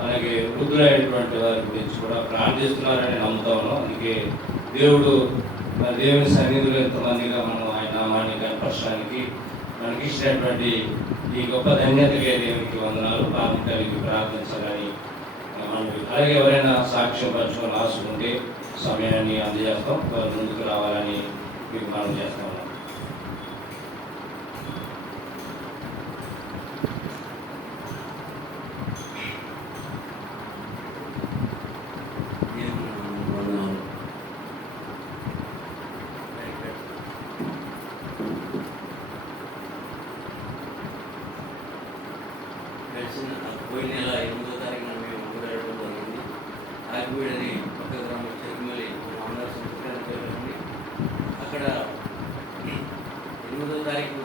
అలాగే వృద్ధులైనటువంటి వారి గురించి కూడా ప్రార్థిస్తున్నారని నమ్ముతా ఉన్నాం. అందుకే దేవుడు దేవుని సన్నిధిలో ఎంతమందిగా మనం ఆయన నామాన్ని కనపరచడానికి మనకి ఇచ్చినటువంటి ఈ గొప్ప ధన్యతగా దేవునికి వందనాలు. పాపం కలిగి ప్రార్థించాలని మనకి, అలాగే ఎవరైనా సాక్ష్యం పంచుకొని ఆశకుంటే సమయాన్ని అందజేస్తాం. వారు ముందుకు రావాలని మీకు మనం చేస్తా ఉన్నాం. పోయిన నెల 8వ తారీఖున మేము ఊరేగడం జరిగింది. ఆగిపోయినది పక్క గ్రామం చెరుకుమల్లి మామూలు సంస్కరణ జరిగింది. అక్కడ 8వ తారీఖు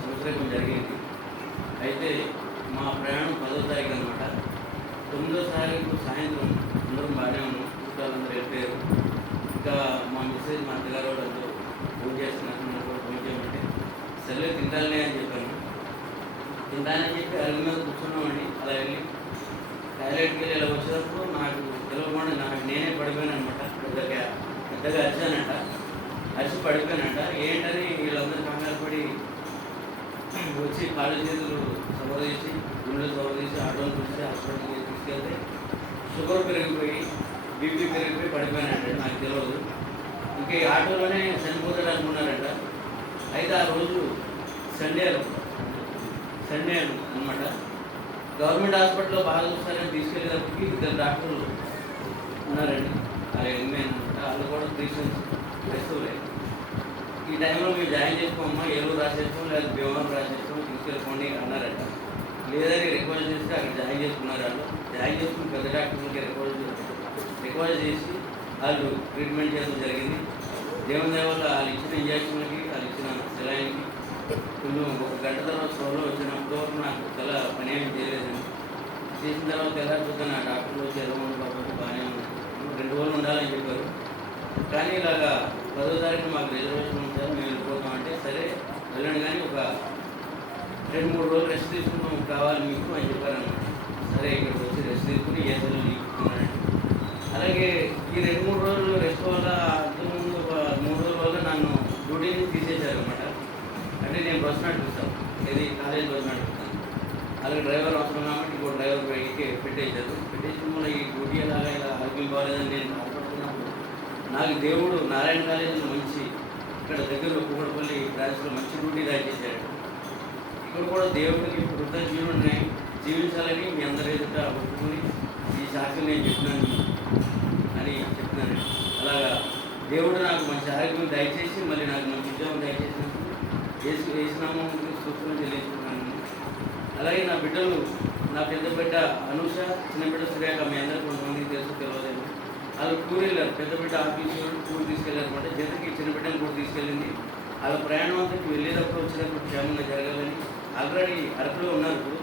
సంవత్సరం జరిగింది. అయితే మా ప్రయాణం 10వ తారీఖు అనమాట. 9వ తారీఖు సాయంత్రం అందరం బాగానే ఉన్నాం. చుట్టాలందరూ వెళ్ళిపోయారు. ఇంకా మా మిస్సెస్ మా అత్తగారు వాళ్ళందరూ ఫోన్ చేస్తున్నారు. నాకు కూడా ఫోన్ చేయమంటే సర్లే తింటాలే అని చెప్పాను. తింటానని చెప్పి అరుగు మీద కూర్చున్నామండి. అలా వెళ్ళి టాయిలెట్కి వెళ్ళి ఇలా వచ్చేటప్పుడు నాకు తెలియకుండా నేనే పడిపోయాను అనమాట. పెద్దగా అరిచానంట. అరిచి పడిపోయానంట. ఏంటని వీళ్ళందరూ కంగారు పడి వచ్చి కాళ్ళు చేతులు సవరదీసి, గుండెలు సవరదీసి, ఆటోలు పిలిచి హాస్పిటల్కి తీసుకెళ్తే షుగర్ పెరిగిపోయి, బీపీ పెరిగిపోయి పడిపోయానంటే నాకు తెలియదు. ఇంకా ఈ ఆటోలోనే చనిపోతాడు అనుకున్నారంట. అయితే ఆ రోజు సండే అనమాట. గవర్నమెంట్ హాస్పిటల్లో బాగా చూస్తారని తీసుకెళ్ళేటప్పటికి 2 డాక్టర్లు ఉన్నారండి. అలా ఎంఏ అనమాట. వాళ్ళు కూడా ట్రీట్మెంట్ చేస్తూలే. ఈ టైంలో మేము జాయిన్ చేసుకోమమ్మా, ఏలూరు రాసేస్తాం లేదా భీమవరం రాసేస్తాం, తీసుకెళ్ళిపోండి అన్నారంట. లేదని రిక్వెస్ట్ చేస్తే అక్కడ జాయిన్ చేసుకున్నారు. వాళ్ళు జాయిన్ చేసుకుని పెద్ద డాక్టర్లకి రిక్వెస్ట్ చేసి వాళ్ళు ట్రీట్మెంట్ చేయడం జరిగింది. దేవుని దయ వల్ల వాళ్ళు ఇచ్చిన ఇంజక్షన్లకి, వాళ్ళు ఇచ్చిన సెలైన్కి కొంచెం 1 గంట తర్వాత స్టోర్లో వచ్చినప్పుడు నాకు చాలా పని ఏమి చేయలేదండి. చేసిన తర్వాత తెల్లారిపోతే నా డాక్టర్లు వచ్చి ఎలా ఉండి కాబట్టి బాగానే ఉంది, 2 రోజులు ఉండాలని చెప్పారు. కానీ ఇలాగా 10వ తారీఖు మాకు రిజర్వేషన్ ఉంది సార్, మేము వెళ్ళిపోతామంటే సరే వెళ్ళండి, కానీ ఒక 2-3 రోజులు రెస్ట్ తీసుకుంటాం కావాలి మీకు అని చెప్పారన్నమాట. సరే ఇక్కడికి వచ్చి రెస్ట్ తీసుకుని ఏసలు తీసుకున్నానండి. అలాగే ఈ 2-3 రోజులు రెస్ట్ వల్ల అంతకుముందు ఒక 3 రోజుల వల్ల నన్ను డ్యూటీని తీసేశారు అనమాట. అంటే నేను బస్ నడిపిస్తాను, ఇది కాలేజ్ బస్ నడిపిస్తాను. అలాగే డ్రైవర్ అవసరం కాబట్టి ఇంకో డ్రైవర్ బయటికి పెట్టేశారు. పెట్టేసిన వల్ల ఈ డ్యూటీ అలాగా ఇలా ఆరోగ్యం బాగాలేదని నేను బాధపడుతున్నప్పుడు నాకు దేవుడు నారాయణ కాలేజీలో మంచి, ఇక్కడ దగ్గరలో కూకడపల్లి బ్రాంచ్లో మంచి డ్యూటీ దయచేశాడు. ఇక్కడ కూడా దేవుడికి కృతజ్ఞుడిని జీవించాలని మీ అందరి ఎదుట ఒప్పుకుని ఈ సాక్షి నేను చెప్తున్నాను అని చెప్తున్నాను. అలాగా దేవుడు నాకు మంచి ఆరోగ్యం దయచేసి మళ్ళీ నాకు మంచి ఉద్యోగం దయచేసినందుకు వేసినామో సూచనలు చెల్లించుకున్నాను. అలాగే నా బిడ్డలు, నా పెద్ద బిడ్డ అనూష, చిన్న బిడ్డ సురేఖ, మీ అందరూ కొంతమందికి తెలియదేమో. వాళ్ళు టూర్ వెళ్ళారు. పెద్ద బిడ్డ ఆఫీస్ టూర్ తీసుకెళ్ళారు అనమాట. జతకి చిన్న బిడ్డను కూడా తీసుకెళ్ళింది. వాళ్ళ ప్రయాణం అంతకి వెళ్ళేటప్పుడు వచ్చేటప్పుడు క్షేమంగా జరగాలని ఆల్రెడీ అరకులో ఉన్నారు. ఇప్పుడు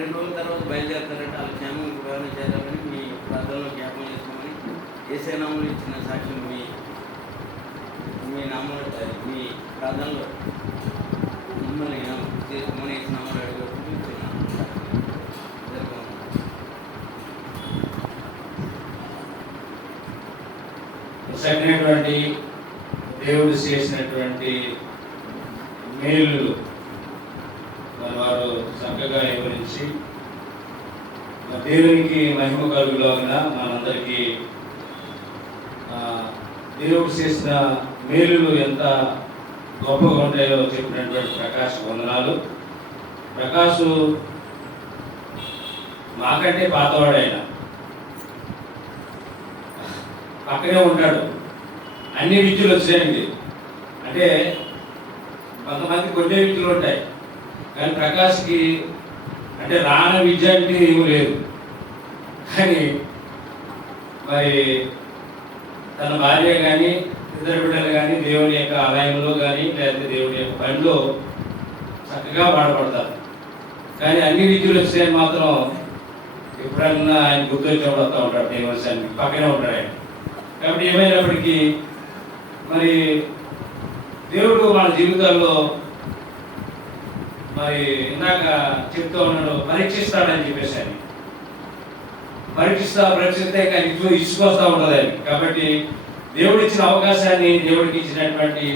2 రోజుల తర్వాత బయలుదేరుతారంటే వాళ్ళ క్షేమం ప్రయాణం జరగాలని మీ ప్రాంతంలో జ్ఞాపకం చేసుకోమని ఏసే నామంలో ఇచ్చిన సాక్ష్యం మీ నామంలో మీ ప్రాంతంలో మిమ్మల్ని చేసుకోమని వేసిన నామంలో అడుగుతున్నాను. సరైనటువంటి దేవుడు చేసినటువంటి మేలు వారు చక్కగా వివరించి దేవునికి మహిమ కలుగులాగిన మనందరికీ దేవుడు చేసిన మేలులు ఎంత గొప్పగా ఉంటాయో చెప్పినటువంటి ప్రకాష్ వందనాలు. ప్రకాష్ మాకంటే పాతవాడైనా పక్కనే ఉంటాడు. అన్ని విద్యలు వచ్చాయండి. అంటే కొంతమంది కొన్ని విద్యలు ఉంటాయి, కానీ ప్రకాష్కి అంటే రాని విద్య అంటే ఏమీ లేదు. కానీ మరి తన భార్య కానీ ఇద్దరు బిడ్డలు కానీ దేవుని యొక్క ఆలయంలో కానీ లేకపోతే దేవుని యొక్క పనిలో చక్కగా వాడబడతారు. కానీ అన్ని విద్యలు వస్తే మాత్రం ఎప్పుడన్నా ఆయన గుర్తొచ్చినప్పుడు వస్తూ ఉంటాడు దేవస్థానికి పక్కనే ఉంటాడు ఆయన. కాబట్టి ఏమైనప్పటికీ మరి దేవుడు మన జీవితాల్లో మరి ఇందాక చెప్తూ ఉన్నాడు పరీక్షిస్తాడని చెప్పేసి ఆయన పరీక్షిస్తే కానీ ఇసుకొస్తూ ఉంటుంది ఆయన. కాబట్టి దేవుడు ఇచ్చిన అవకాశాన్ని, దేవుడికి ఇచ్చినటువంటి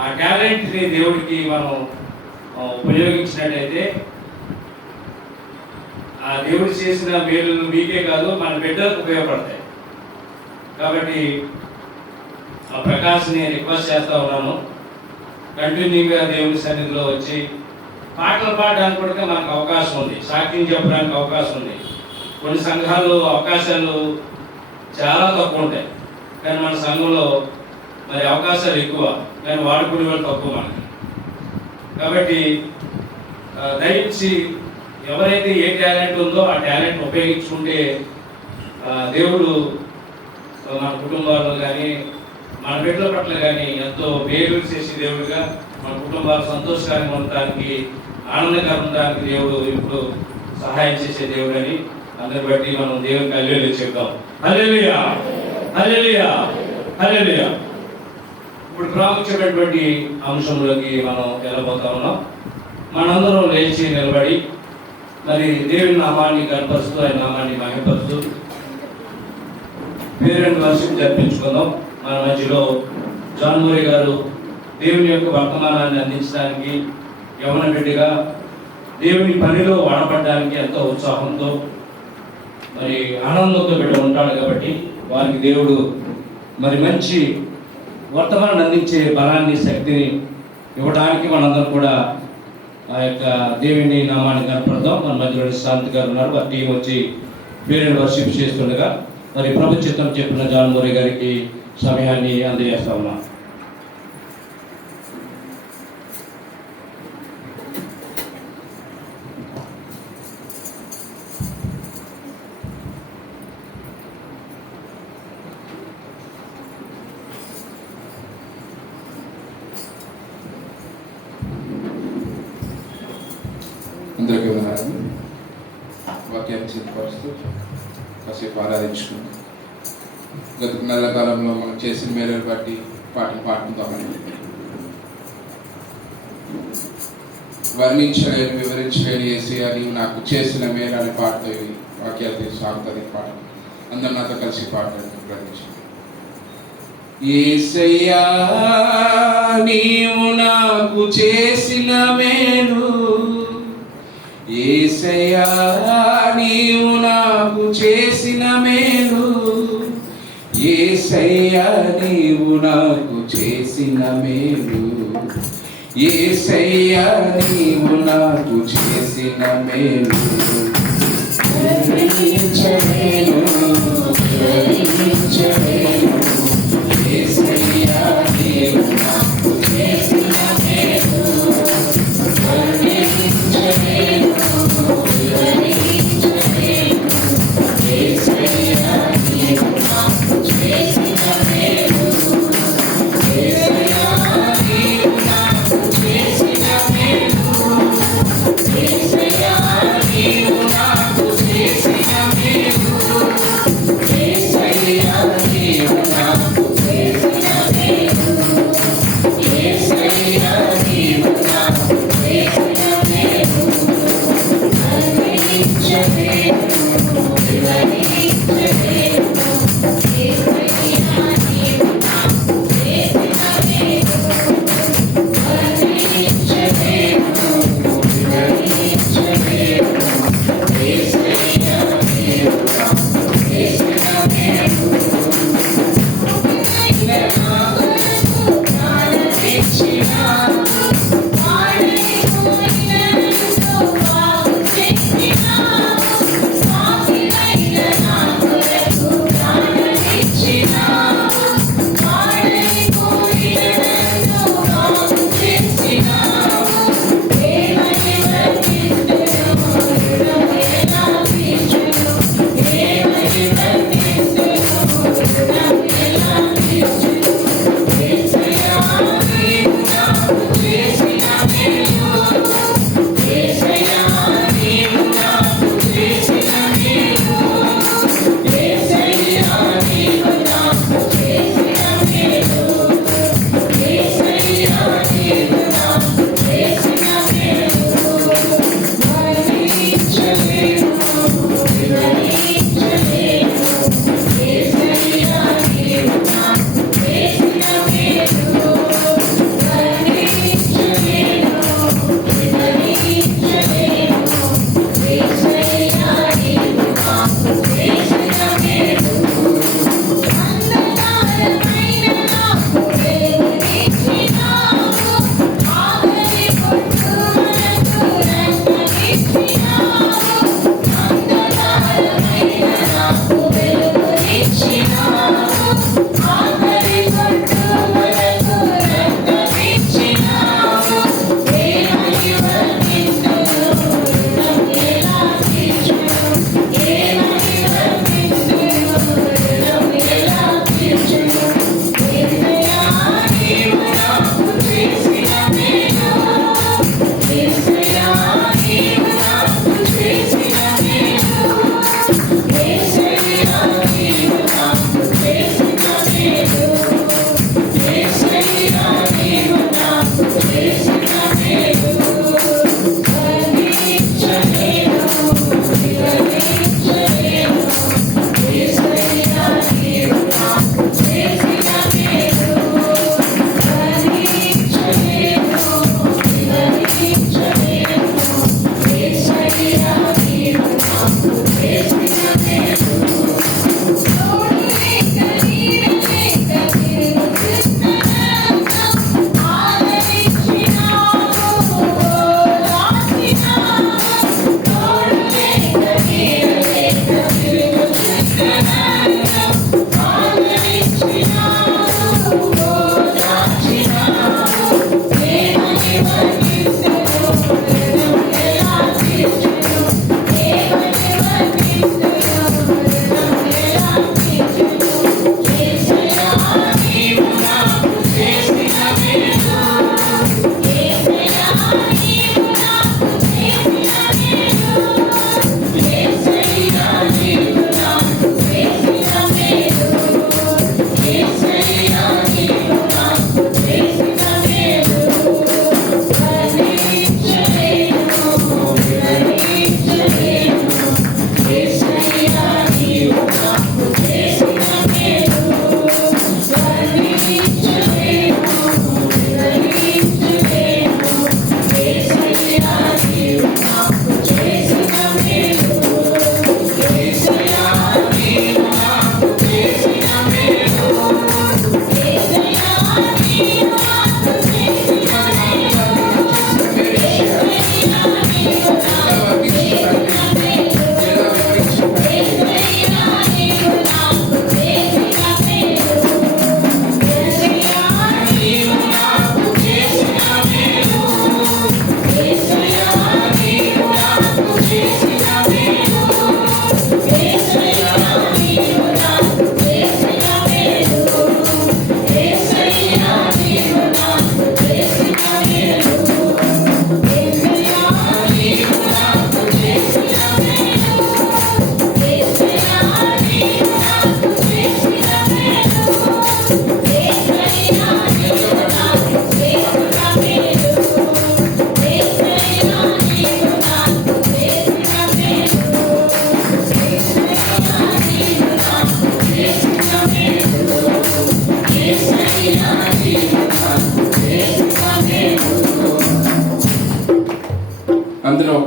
ఆ టాలెంట్ని దేవుడికి మనం ఉపయోగించినట్టయితే ఆ దేవుడు చేసిన మేలు మీకే కాదు మన బిడ్డలకు ఉపయోగపడతాయి. కాబట్టి ఆ ప్రకాశ్ని రిక్వెస్ట్ చేస్తూ ఉన్నాను, కంటిన్యూగా దేవుని సన్నిధిలో వచ్చి పాటలు పాడడానికి కూడా మనకు అవకాశం ఉంది, సాక్ష్యం చెప్పడానికి అవకాశం ఉంది. కొన్ని సంఘాల్లో అవకాశాలు చాలా తక్కువ ఉంటాయి, కానీ మన సంఘంలో మరి అవకాశాలు ఎక్కువ, కానీ వాడుకునే వాళ్ళు తక్కువ మనకి. కాబట్టి దయచేసి ఎవరైతే ఏ టాలెంట్ ఉందో ఆ టాలెంట్ ఉపయోగించుకుంటే దేవుడు మన కుటుంబాల్లో కానీ మన బిడ్డల పట్ల కానీ ఎంతో మేలు చేసి దేవుడిగా మన కుటుంబాలు సంతోషకరంగా ఉండడానికి, ఆనందకరంగా ఉండడానికి దేవుడు ఇప్పుడు సహాయం చేసే దేవుడు అని అందరి బట్టి మనం దేవునికి హల్లెలూయా చెప్తాం. హల్లెలూయా, హల్లెలూయా, హల్లెలూయా. ఇప్పుడు ప్రాముఖ్యమైనటువంటి అంశంలోకి మనం వెళ్ళబోతా ఉన్నాం. మనందరం లేచి నిలబడి మరి దేవుని నామాన్ని కనపరుస్తూ, ఆయన నామాన్ని మహిమపరుస్తూ పేరెంట్ వర్షిప్ జరిపించుకుందాం. మన మధ్యలో జాన్ మోరీ గారు దేవుని యొక్క వర్తమానాన్ని అందించడానికి యవన బిడ్డగా దేవుని పనిలో వాడపడడానికి ఎంతో ఉత్సాహంతో మరి ఆనందంతో బిడ్డ ఉంటాడు. కాబట్టి వారికి దేవుడు మరి మంచి వర్తమానాన్ని అందించే బలాన్ని, శక్తిని ఇవ్వడానికి మనందరం కూడా ఆ యొక్క దేవుని నామాన్ని కనపడదాం. మన మధ్యలో శాంతి గారు ఉన్నారు, వారి టీం వచ్చి పేరెంట్ వర్షిప్ చేస్తుండగా మరి ప్రభు చిత్తం చెప్పిన జాన్ మోరీ గారికి సమయాన్ని అందజేస్తా ఉన్నాం. అందరికీ వందనాలు. వాక్యాన్ని సిద్ధపరుస్తూ కాసేపు ఆరాధించుకుంటాం. గత నెల కాలంలో మనం చేసిన మేలు బట్టి పాటలు పాడుకుందామని వర్ణించలేని, వివరించలేని యేసయ్యా నీవు నాకు చేసిన మేలు అనే పాటతో వాక్యాలు సాగుతుంది. పాట అందరు నాతో కలిసి పాటలు ప్రకటించండి. యేసయ్యా నీవు నాకు చేసిన మేలు, యేసయ్యా నీవు నాకు చేసిన మేలు, యేసయ్యా నీవు నాకు చేసిన మేలు, యేసయ్యా నీవు నాకు చేసిన మేలు. వర్ణించలేను, వర్ణించలేను, యేసయ్యా నీవు నాకు చేసిన మేలు. వర్ణించలేను, వర్ణించలేను, యేసయ్యా నీవు నాకు చేసిన మేలు, యేసయ్యా నీవు నాకు చేసిన మేలు, యేసయ్యా నీవు నాకు చేసిన మేలు, యేసయ్యా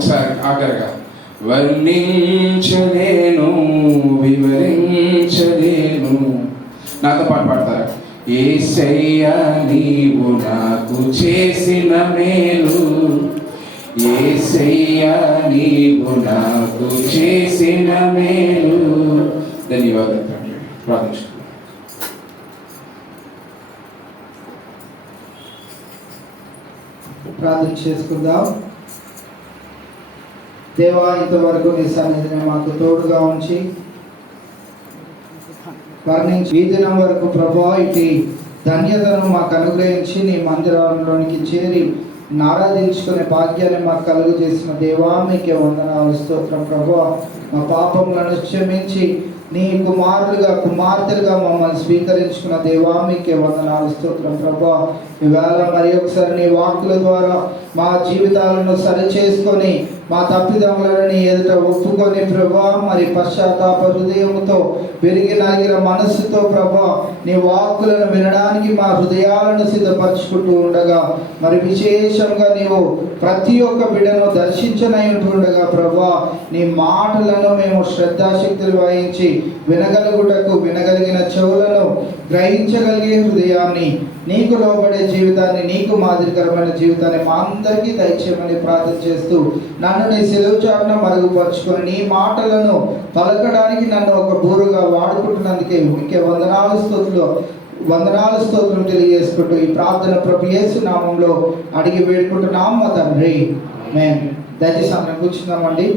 ఒకసారి ఆఖరిగా వర్ణించలేను వివరించలేను. నాతో పాటు పాడతారా? యేసయ్యా నీవు నాకు చేసిన మేలు, యేసయ్యా నీవు నాకు చేసిన మేలు. ధన్యవాదాలు. ప్రార్థించుకుందాం. ప్రార్థన చేసుకుందాం. దేవా, ఇంతవరకు నీ సన్నిధిని మాకు తోడుగా ఉంచి వర్ణించి ఈ దినం వరకు ప్రభువా ఇటు ధన్యతను మాకు అనుగ్రహించి నీ మందిరంలోనికి చేరి ఆరాధించుకునే భాగ్యాన్ని మాకు కలుగు చేసిన దేవా, మీకే వందనాలు స్తోత్రం. ప్రభువా, మా పాపములను క్షమించి నీ కుమార్తెలుగా మమ్మల్ని స్వీకరించుకున్న దేవా, మీకే వందనాలు స్తోత్రం. ప్రభువా, ఈవేళ మరి ఒకసారి నీ వాక్కుల ద్వారా మా జీవితాలను సరిచేసుకొని మా తప్పిదములను ఎదుట ఒప్పుకొని ప్రభువా, మరి పశ్చాత్తాప హృదయంతో పెరిగి నలిగిన మనస్సుతో ప్రభువా నీ వాక్కులను వినడానికి మా హృదయాలను సిద్ధపరచుకుంటూ ఉండగా, మరి విశేషంగా నీవు ప్రతి ఒక్క బిడ్డను దర్శించనై ఉంటుండగా ప్రభువా, నీ మాటలను మేము శ్రద్ధాశక్తులు వహించి వినగలిగిన చెవులను, గ్రహించగలిగే హృదయాన్ని, నీకు లోబడే జీవితాన్ని, నీకు మాదిరికరమైన జీవితాన్ని మా అందరికీ దయచేయమని ప్రార్థన చేస్తూ నన్ను నీ సెలవు చాటున మరుగుపరుచుకొని నీ మాటలను పలకడానికి నన్ను ఒక బూరుగా వాడుకుంటున్నందుకే మీకే వందనాలు స్తోత్రం తెలియజేసుకుంటూ ఈ ప్రార్థన ప్రభు యేసు నామంలో అడిగి వేడుకుంటున్నాం మా తండ్రి. ఆమేన్. దయచేసి అందరం కూర్చున్నామండి.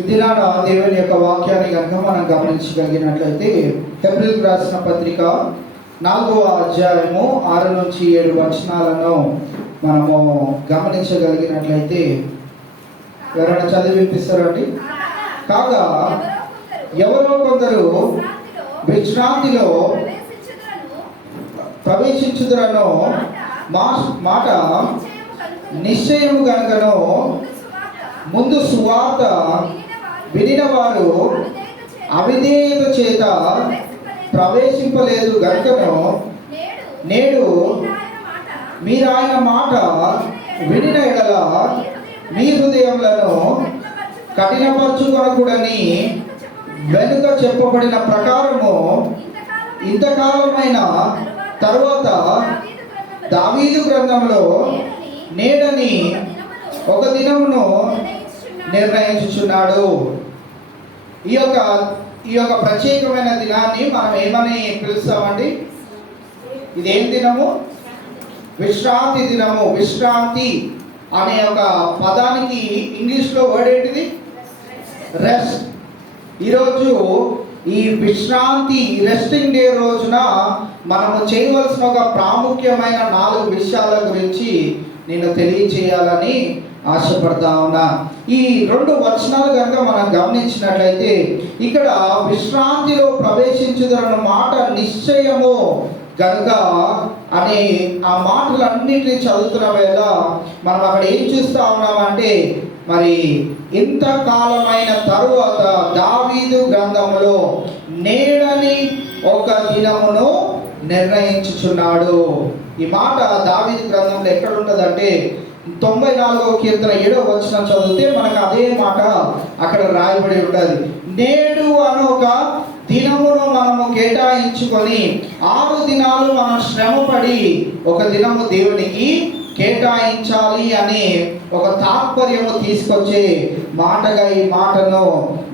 ఇది నాడు దేవుని యొక్క వాక్యాన్ని కనుక మనం గమనించగలిగినట్లయితే హెబ్రీయులకు రాసిన పత్రిక 4వ అధ్యాయము 6 నుంచి 7 వచనాలను మనము గమనించగలిగినట్లయితే ఎవరైనా చదివి వినిపిస్తారండి? కాగా ఎవరో కొందరు విశ్రాంతిలో ప్రవేశించుదురనో మాట నిశ్చయము గనుకనో ముందు సువార్త వినిన వారు అవిధేయత చేత ప్రవేశింపలేదు గనుకను నేడు మీరు ఆయన మాట వినిన ఎడల మీ హృదయములను కఠినపరచుకొనకూడని వెనుక చెప్పబడిన ప్రకారము ఇంతకాలమైన తరువాత దావీదు గ్రంథంలో నేడని ఒక దినమును నిర్ణయించుచున్నాడు. ఈ యొక్క ప్రత్యేకమైన దినాన్ని మనం ఏమని పిలుస్తామండి? ఇదేం దినము? విశ్రాంతి దినము. విశ్రాంతి అనే ఒక పదానికి ఇంగ్లీష్లో వర్డ్ ఏంటిది? రెస్ట్. ఈరోజు ఈ విశ్రాంతి రెస్టింగ్ డే రోజున మనము చేయవలసిన ఒక ప్రాముఖ్యమైన 4 విషయాల గురించి నేను తెలియచేయాలని ఆశపడతా ఉన్నా. ఈ 2 వచనాలు కనుక మనం గమనించినట్లయితే ఇక్కడ విశ్రాంతిలో ప్రవేశించుదన్న మాట నిశ్చయము గనుక అనే ఆ మాటలన్నింటినీ చదువుతున్న వేళ మనం అక్కడ ఏం చూస్తా ఉన్నామంటే, మరి ఇంతకాలమైన తరువాత దావీదు గ్రంథములో నేడని ఒక దినమును నిర్ణయించుచున్నాడు. ఈ మాట దావీదు గ్రంథంలో ఎక్కడ ఉంటుందంటే 94వ కీర్తన 7వ వచనం చదివితే మనకు అదే మాట అక్కడ రాయబడి ఉంటుంది. నేడు అని ఒక దినమును మనము కేటాయించుకొని 6 దినాలు మనం శ్రమపడి ఒక దినము దేవునికి కేటాయించాలి అని ఒక తాత్పర్యము తీసుకొచ్చే మాటగా ఈ మాటను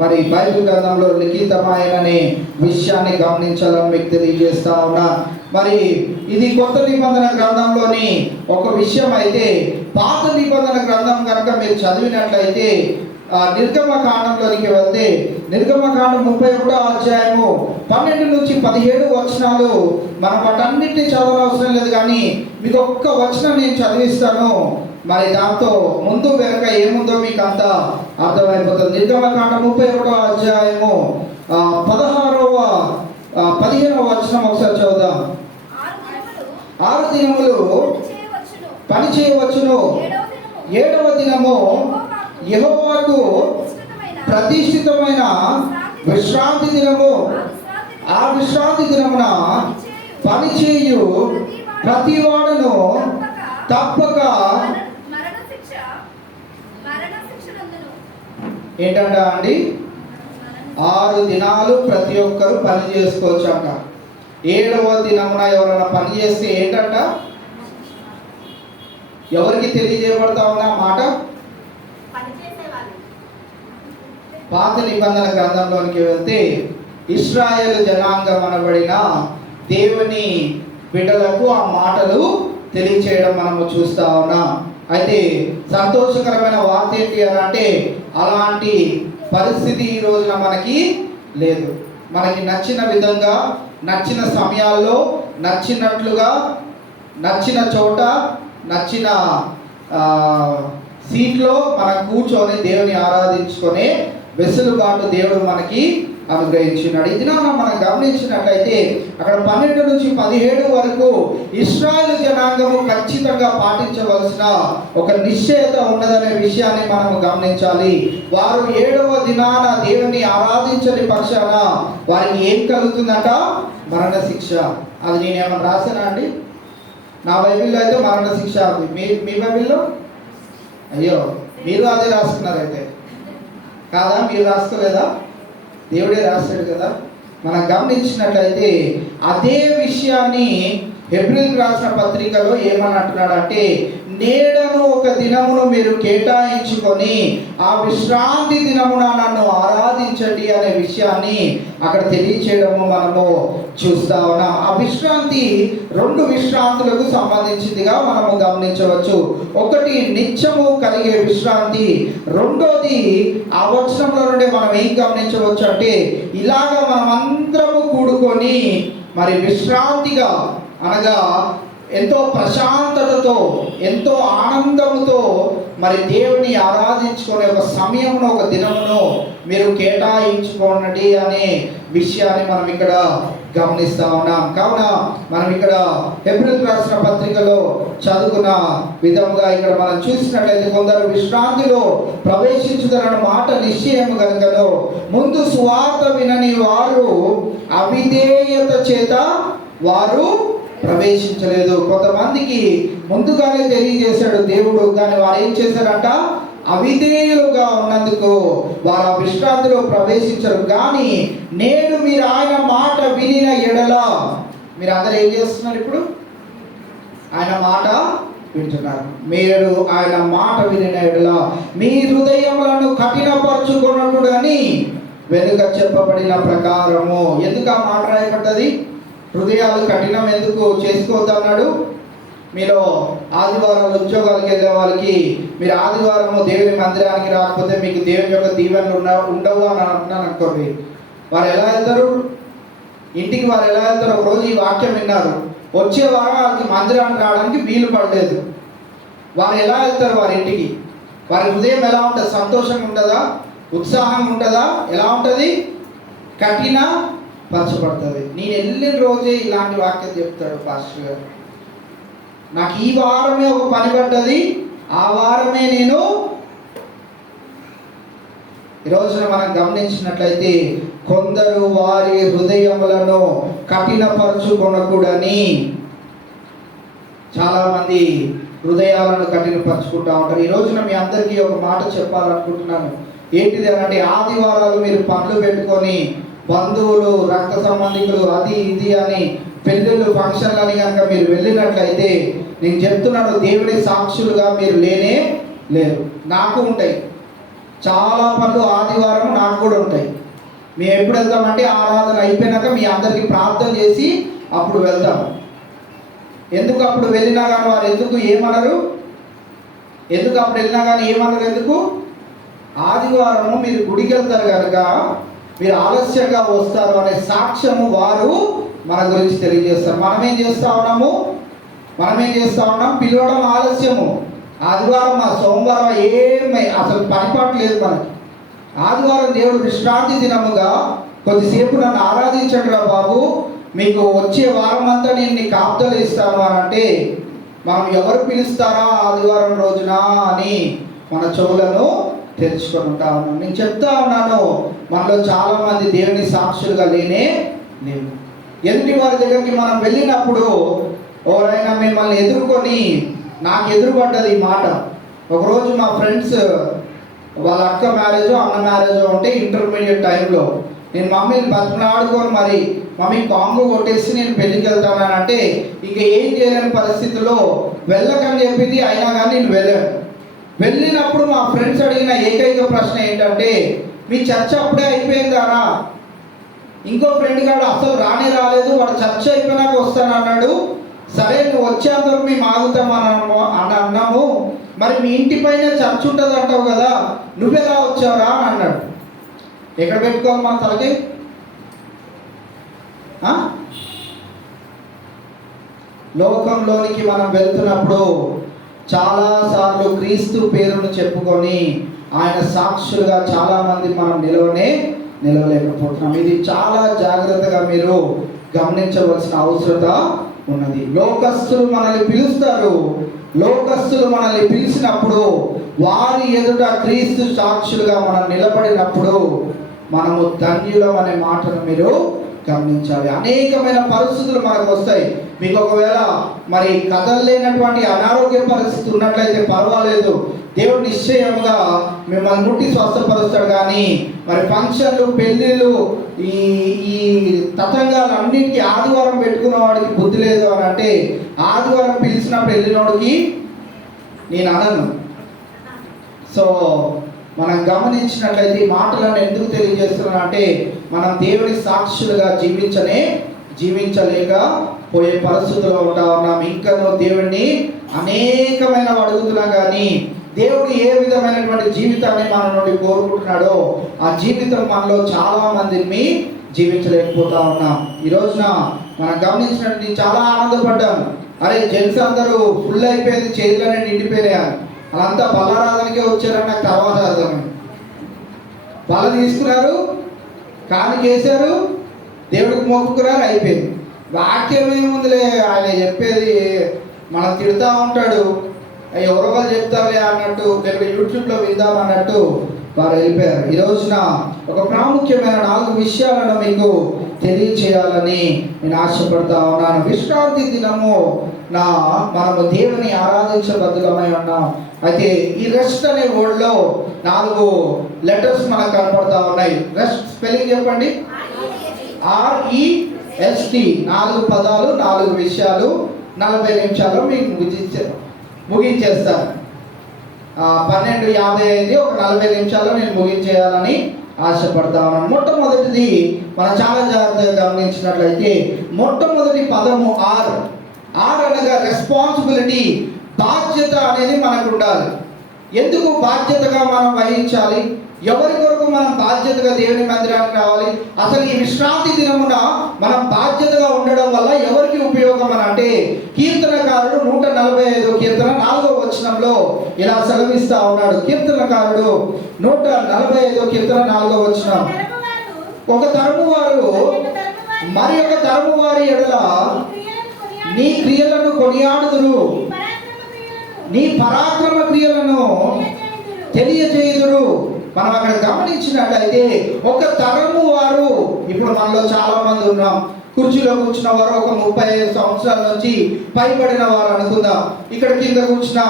మరి బైబిల్ గ్రంథంలో లిఖితమైననే విషయాన్ని గమనించాలని మీకు తెలియజేస్తా ఉన్నా. మరి ఇది కొత్త నిబంధన గ్రంథంలోని ఒక విషయం అయితే, పాత నిబంధన గ్రంథం కనుక మీరు చదివినట్లయితే నిర్గమకాండంలోనికి వెళ్తే నిర్గమకాండం 31వ అధ్యాయము 12 నుంచి 17 వచనాలు మనం వాటన్నిటిని చదవనవసరం లేదు, కానీ మీకు ఒక్క వచనం నేను చదివిస్తాను. మరి దాంతో ముందు వెనక ఏముందో మీకు అంతా అర్థమైపోతుంది. నిర్గమకాండం 31వ అధ్యాయము 15వ వచనం ఒకసారి చదువుదాం. 6 దినములు పని చేయవచ్చును, 7వ దినము యెహోవాకు ప్రతిష్ఠితమైన విశ్రాంతి దినము. ఆ విశ్రాంతి దినమున పనిచేయు ప్రతివాడును తప్పక ఏంటంట అండి, 6 దినాలు ప్రతి ఒక్కరు పని చేసుకోవచ్చు అంట. 7వ దినమున ఎవరైనా పని చేస్తే ఏంటంట, ఎవరికి తెలియజేయబడతా ఉన్న మాట? పాత నిబంధన గ్రంథంలోనికి వెళ్తే ఇశ్రాయేలు జనాంగం అనబడిన దేవుని బిడ్డలకు ఆ మాటలు తెలియచేయడం మనము చూస్తా ఉన్నాం. అయితే సంతోషకరమైన వార్త ఏంటి అని అంటే, అలాంటి పరిస్థితి ఈ రోజున మనకి లేదు. మనకి నచ్చిన విధంగా, నచ్చిన సమయాల్లో, నచ్చినట్లుగా, నచ్చిన చోట, నచ్చిన సీట్లో మనం కూర్చొని దేవుని ఆరాధించుకునే వెసులుబాటు దేవుడు మనకి అనుగ్రహించినాడు. ఇది మనం గమనించినట్లయితే అక్కడ 12 నుంచి 17 వరకు ఇశ్రాయేలు జనాంగము ఖచ్చితంగా పాటించవలసిన ఒక నిశ్చయత ఉన్నదనే విషయాన్ని మనము గమనించాలి. వారు 7వ దినాన దేవుని ఆరాధించని పక్షాన వారికి ఏం కలుగుతుందట? మరణ శిక్ష. అది నేనేమన్నా రాసానా అండి? నా బైబిల్లో అయితే మరణ శిక్ష ఉంది. మీ బైబిల్లో? అయ్యో, మీరు అదే రాసుకున్నారైతే కాదా? మీరు రాసుకోలేదా? దేవుడే రాశాడు కదా. మనం గమనించినట్లయితే అదే విషయాన్ని హెబ్రీయులకు రాసిన పత్రికలో ఏమని అంటున్నాడు అంటే, నేడను ఒక దినమును మీరు కేటాయించుకొని ఆ విశ్రాంతి దినమున నన్ను ఆరాధించండి అనే విషయాన్ని అక్కడ తెలియచేయడము మనము చూస్తా ఉన్నాం. ఆ విశ్రాంతి 2 విశ్రాంతులకు సంబంధించిందిగా మనము గమనించవచ్చు. ఒకటి నిత్యము కలిగే విశ్రాంతి, రెండోది ఆ వచనంలో నుండి మనం ఏం గమనించవచ్చు అంటే, ఇలాగ మనం అందరము కూడుకొని మరి విశ్రాంతిగా, అనగా ఎంతో ప్రశాంతతతో, ఎంతో ఆనందముతో మరి దేవుని ఆరాధించుకునే ఒక సమయమును, ఒక దినమును మీరు కేటాయించుకోండి అనే విషయాన్ని మనం ఇక్కడ గమనిస్తా ఉన్నాం. కావున మనం ఇక్కడ హెబ్రీయులకు రాసిన పత్రికలో చదువుకున్న విధంగా ఇక్కడ మనం చూసినట్లయితే, కొందరు విశ్రాంతిలో ప్రవేశించుదన్న మాట నిశ్చయం కనుకను ముందు సువార్త వినని వారు అవిధేయత చేత వారు ప్రవేశించలేదు. కొంతమందికి ముందుగానే తెలియజేశాడు దేవుడు, కానీ వారు ఏం చేశారంట? అవిధేయులుగా ఉన్నందుకు వారు విశ్రాంతిలో ప్రవేశించరు. కానీ నేడు మీరు ఆయన మాట వినిన ఎడల, మీరు అందరూ ఏం చేస్తున్నారు? ఇప్పుడు ఆయన మాట వింటున్నారు. మీరు ఆయన మాట వినిన ఎడల మీ హృదయములను కఠినపరచుకున్నట్టుడని వెనుక చెప్పబడిన ప్రకారము. ఎందుకు ఆ మాట రాయబడ్డది? హృదయాలు కఠినం ఎందుకు చేసుకోవద్దన్నాడు? మీలో ఆదివారం ఉద్యోగాలకు వెళ్ళే వాళ్ళకి, మీరు ఆదివారము దేవుని మందిరానికి రాకపోతే మీకు దేవుని యొక్క దీవెనలు ఉండవు అని అంటున్నాను అనుకోండి. వారు ఎలా వెళ్తారు ఇంటికి? వారు ఎలా వెళ్తారు? ఒకరోజు ఈ వాక్యం విన్నారు, వచ్చే వారం వాళ్ళకి మందిరానికి రావడానికి వీలు పడలేదు. వారు ఎలా వెళ్తారు వారి ఇంటికి? వారి హృదయం ఎలా ఉంటుంది? సంతోషంగా ఉంటుందా? ఉత్సాహంగా ఉంటుందా? ఎలా ఉంటుంది? కఠిన పరచబడుతుంది. నేను వెళ్ళిన రోజే ఇలాంటి వాక్యం చెప్తాడు పాస్టర్ గారు. నాకు ఈ వారమే ఒక పని పడ్డది, ఆ వారమే నేను. ఈరోజున మనం గమనించినట్లయితే కొందరు వారి హృదయములను కఠినపరచుకొనకూడని, చాలామంది హృదయాలను కఠినపరచుకుంటా ఉంటారు. ఈ రోజున మీ అందరికీ ఒక మాట చెప్పాలనుకుంటున్నాను. ఏంటిది అంటే, ఆదివారాలు మీరు పనులు పెట్టుకొని బంధువులు, రక్త సంబంధికులు, అది ఇది అని పెళ్ళిళ్ళు, ఫంక్షన్లు అని కనుక మీరు వెళ్ళినట్లయితే, నేను చెప్తున్నాను, దేవుని సాక్షులుగా మీరు లేనే లేరు. నాకు ఉంటాయి చాలా పనులు, ఆదివారం నాకు కూడా ఉంటాయి. మేము ఎప్పుడు వెళ్తామంటే ఆరాధన అయిపోయినాక మీ అందరికీ ప్రార్థన చేసి అప్పుడు వెళ్తాం. ఎందుకు అప్పుడు వెళ్ళినా కానీ వారు ఎందుకు ఏమనరు? ఎందుకు అప్పుడు వెళ్ళినా కానీ ఏమనరు? ఎందుకు? ఆదివారము మీరు గుడికి వెళ్తారు కనుక మీరు ఆలస్యంగా వస్తారు అనే సాక్ష్యము వారు మన గురించి తెలియజేస్తారు. మనమేం చేస్తూ ఉన్నాం? పిలవడం ఆలస్యము. ఆదివారం, సోమవారం ఏమై అసలు పరిపాటు లేదు మనకి. ఆదివారం దేవుడు విశ్రాంతి దినముగా కొద్దిసేపు నన్ను ఆరాధించండి రా బాబు, మీకు వచ్చే వారం అంతా నేను నీకు కాపుదలు ఇస్తాను అని అంటే, మనం ఎవరు పిలుస్తారా ఆదివారం రోజున అని మన చెవులను తెలుసుకొని ఉంటా ఉన్నాను. నేను చెప్తా ఉన్నాను, మనలో చాలా మంది దేవుని సాక్షులుగా లేవు. ఎదుటి వారి దగ్గరికి మనం వెళ్ళినప్పుడు ఎవరైనా మిమ్మల్ని ఎదుర్కొని, నాకు ఎదురుపడ్డది ఈ మాట. ఒకరోజు మా ఫ్రెండ్స్ వాళ్ళ అక్క మ్యారేజో అన్న మ్యారేజో ఉంటే ఇంటర్మీడియట్ టైంలో నేను మమ్మీని బతిమలాడుకొని మరి మమ్మీ కాంగు కొట్టేసి నేను పెళ్ళికి వెళ్తానని అంటే ఇక ఏం చేయలేని పరిస్థితుల్లో వెళ్ళకని చెప్పింది. అయినా కానీ నేను వెళ్ళాను. వెళ్ళినప్పుడు మా ఫ్రెండ్స్ అడిగిన ఏకైక ప్రశ్న ఏంటంటే, మీ చర్చ అప్పుడే అయిపోయిందారా? ఇంకో ఫ్రెండ్ గారు అసలు రాలేదు, వాడు చర్చ అయిపోయినాక వస్తానన్నాడు. సరే నువ్వు వచ్చేంతవరకు మేము ఆగుతామని అన్నాము. మరి మీ ఇంటి పైన చర్చ ఉంటుంది అంటావు కదా, నువ్వెలా వచ్చావురా అని అన్నాడు. ఎక్కడ పెట్టుకోవాలి మన తలకి? లోకంలోనికి మనం వెళ్తున్నప్పుడు చాలాసార్లు క్రీస్తు పేరును చెప్పుకొని ఆయన సాక్షులుగా చాలామంది మనం నిలవలేకపోతున్నాం. ఇది చాలా జాగ్రత్తగా మీరు గమనించవలసిన అవసరత ఉన్నది. లోకస్తులు మనల్ని పిలుస్తారు. లోకస్తులు మనల్ని పిలిచినప్పుడు వారి ఎదుట క్రీస్తు సాక్షులుగా మనం నిలబడినప్పుడు మనము ధన్యులం అనే మాటను మీరు గమనించాలి. అనేకమైన పరిస్థితులు మనకు వస్తాయి. మీకు ఒకవేళ మరి కదలలేనటువంటి అనారోగ్య పరిస్థితి ఉన్నట్లయితే పర్వాలేదు, దేవుడు నిశ్చయముగా మిమ్మల్ని ముట్టి స్వస్థపరుస్తాడు. కానీ మరి ఫంక్షన్లు, పెళ్ళిళ్ళు, ఈ తతంగాలు అన్నిటికీ ఆదివారం పెట్టుకున్న వాడికి బుద్ధి లేదు అని అంటే ఆదివారం పిలిచినప్పుడు వెళ్ళినోడికి నేను అనను. సో మనం గమనించినట్లయితే ఈ మాటలను ఎందుకు తెలియజేస్తున్నా అంటే, మనం దేవుని సాక్షులుగా జీవించలేక పోయే పరిస్థితుల్లో ఉంటా ఉన్నాం. ఇంకనూ దేవుడిని అనేకమైన అడుగుతున్నాం, కానీ దేవుడు ఏ విధమైనటువంటి జీవితాన్ని మన నుండి కోరుకుంటున్నాడో ఆ జీవితం మనలో చాలా మందిని జీవించలేకపోతా ఉన్నాం. ఈ రోజున మనం గమనించినట్టు చాలా ఆనందపడ్డాను. అరే జెంట్స్ అందరూ ఫుల్ అయిపోయింది, చైర్లనే నిండిపోయారు. వాళ్ళంతా బలారాధనకే వచ్చారని నాకు తర్వాత అర్థమైంది. బల తీసుకున్నారు, కానికేశారు, దేవుడికి మొక్కుకున్నారు, అయిపోయింది. వాక్యం ఏముందిలే, ఆయన చెప్పేది మనం తిడుతూ ఉంటాడు, ఎవరో వాళ్ళు చెప్తారులే అన్నట్టు, లేకపోతే యూట్యూబ్లో విందాం అన్నట్టు వారు వెళ్ళిపోయారు. ఈ రోజున ఒక ప్రాముఖ్యమైన 4 విషయాలను మీకు తెలియచేయాలని నేను ఆశపడతా ఉన్నాను. విశ్రాంతి దినము మనము దేవుని ఆరాధించబద్ధమై ఉన్నాం. అయితే ఈ రెస్ట్ అనే వర్డ్లో 4 లెటర్స్ మనకు కనపడతా ఉన్నాయి. రెస్ట్ స్పెల్లింగ్ చెప్పండి. REST. 4 పదాలు, 4 విషయాలు 40 నిమిషాల్లో మీకు ముగించేస్తాను. 12:50 అయింది. ఒక 40 నిమిషాల్లో నేను ముగించేయాలని ఆశపడతా ఉన్నాను. మొట్టమొదటిది మనం చాలా జాగ్రత్తగా గమనించినట్లయితే మొట్టమొదటి పదము R అనగా రెస్పాన్సిబిలిటీ, బాధ్యత అనేది మనకు ఉండాలి. ఎందుకు బాధ్యతగా మనం వహించాలి? ఎవరి కొరకు మనం బాధ్యతగా దేవుని మందిరానికి రావాలి? అసలు ఈ విశ్రాంతి దినమున మనం బాధ్యతగా ఉండడం వల్ల ఎవరికి ఉపయోగం అని అంటే, కీర్తనకారుడు 145వ కీర్తన 4వ వచనంలో ఇలా సెలవిస్తా ఉన్నాడు. కీర్తనకారుడు 145వ కీర్తన 4వ వచనం, ఒక తరము వారు మరి ఒక తరము వారి ఎడల నీ క్రియలను కొనియాడుదురు, నీ పరాక్రమ క్రియలను తెలియజేయుదురు. మనం అక్కడ గమనించినట్లయితే ఒక తరము వారు, ఇప్పుడు మనలో చాలా మంది ఉన్నాం, కుర్చీలో కూర్చున్న వారు ఒక 35 సంవత్సరాల నుంచి పైబడిన వారు అనుకుందాం. ఇక్కడ కింద కూర్చున్న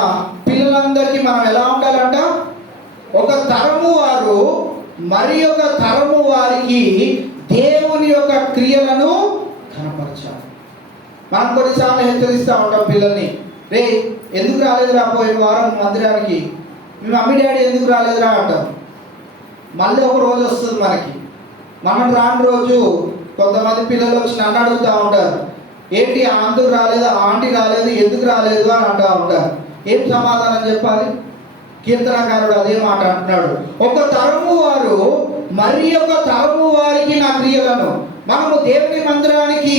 పిల్లలందరికీ మనం ఎలా ఉండాలంట? ఒక తరము వారు మరి ఒక తరము వారికి దేవుని యొక్క క్రియలను కనపరచాలి. మనం కొన్నిసార్లు హెచ్చరిస్తూ ఉంటాం పిల్లల్ని, రే ఎందుకు రాలేదురా పోయిన వారం మందిరానికి, మీ మమ్మీ డాడీ ఎందుకు రాలేదురా అంటాం. మళ్ళీ ఒక రోజు వస్తుంది మనకి, మనం రాని రోజు కొంతమంది పిల్లలు వచ్చి నన్ను అడుగుతూ ఉంటారు, ఏంటి అందుకు రాలేదు, ఆంటీ రాలేదు, ఎందుకు రాలేదు అని అంటూ ఉంటారు. ఏం సమాధానం చెప్పాలి? కీర్తనకారుడు అదే మాట అంటున్నాడు. ఒక తరము వారు మరి ఒక తరము వారికి నా క్రియలను. మనము దేవుని మందిరానికి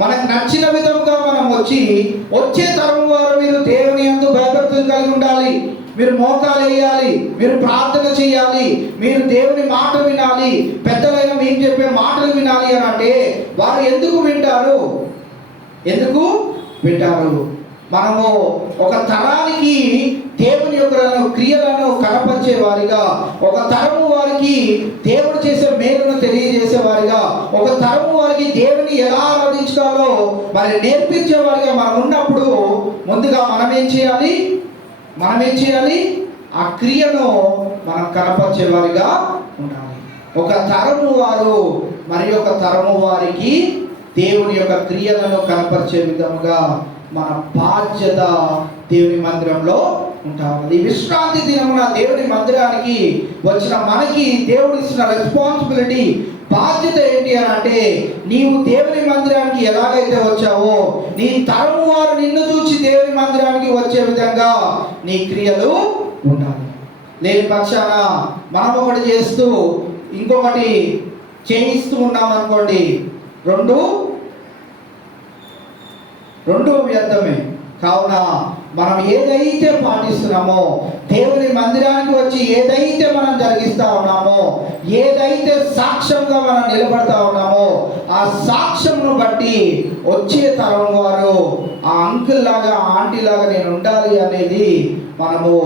మనకు నచ్చిన విధంగా మనం వచ్చే తరము వారు మీరు దేవుని యందు భయభక్తులు కలిగి ఉండాలి, మీరు మోకాలు వేయాలి, మీరు ప్రార్థన చేయాలి, మీరు దేవుని మాట వినాలి, పెద్దలైన మీకు చెప్పే మాటలు వినాలి అని అంటే వారు ఎందుకు వింటారు? మనము ఒక తరానికి దేవుని యొక్క క్రియలను కనపరిచే వారిగా, ఒక తరము వారికి దేవుడు చేసే మేలును తెలియజేసే వారిగా, ఒక తరము వారికి దేవుని ఎలా ఆరాధించాలో మరి నేర్పించే వారిగా మనం ఉన్నప్పుడు ముందుగా మనం ఏం చేయాలి? ఆ క్రియను మనం కనపరిచే వారిగా ఉండాలి. ఒక తరము వారు మరి ఒక తరము వారికి దేవుని యొక్క క్రియలను కనపరిచే విధముగా మన బాధ్యత దేవుని మందిరంలో ఉంటాము. ఈ విశ్రాంతి దినమున దేవుని మందిరానికి వచ్చిన మనకి దేవుడు ఇచ్చిన రెస్పాన్సిబిలిటీ, బాధ్యత ఏంటి అని అంటే, నీవు దేవుని మందిరానికి ఎలాగైతే వచ్చావో నీ తరము వారు నిన్ను చూసి దేవుని మందిరానికి వచ్చే విధంగా నీ క్రియలు ఉండాలి. లేని పక్షాన మనం ఒకటి చేస్తూ ఇంకొకటి చేయిస్తూ ఉన్నాం అనుకోండి, రెండు వ్యర్థమే. కావున మనం ఏదైతే పాటిస్తున్నామో, దేవుని మందిరానికి వచ్చి ఏదైతే మనం జరిగిస్తా ఉన్నామో, ఏదైతే సాక్ష్యంగా మనం నిలబడతా ఉన్నామో, ఆ సాక్ష్యంను బట్టి వచ్చే తరం వారు ఆ అంకుల్ లాగా, ఆంటీ లాగా నేను ఉండాలి అనేది మనము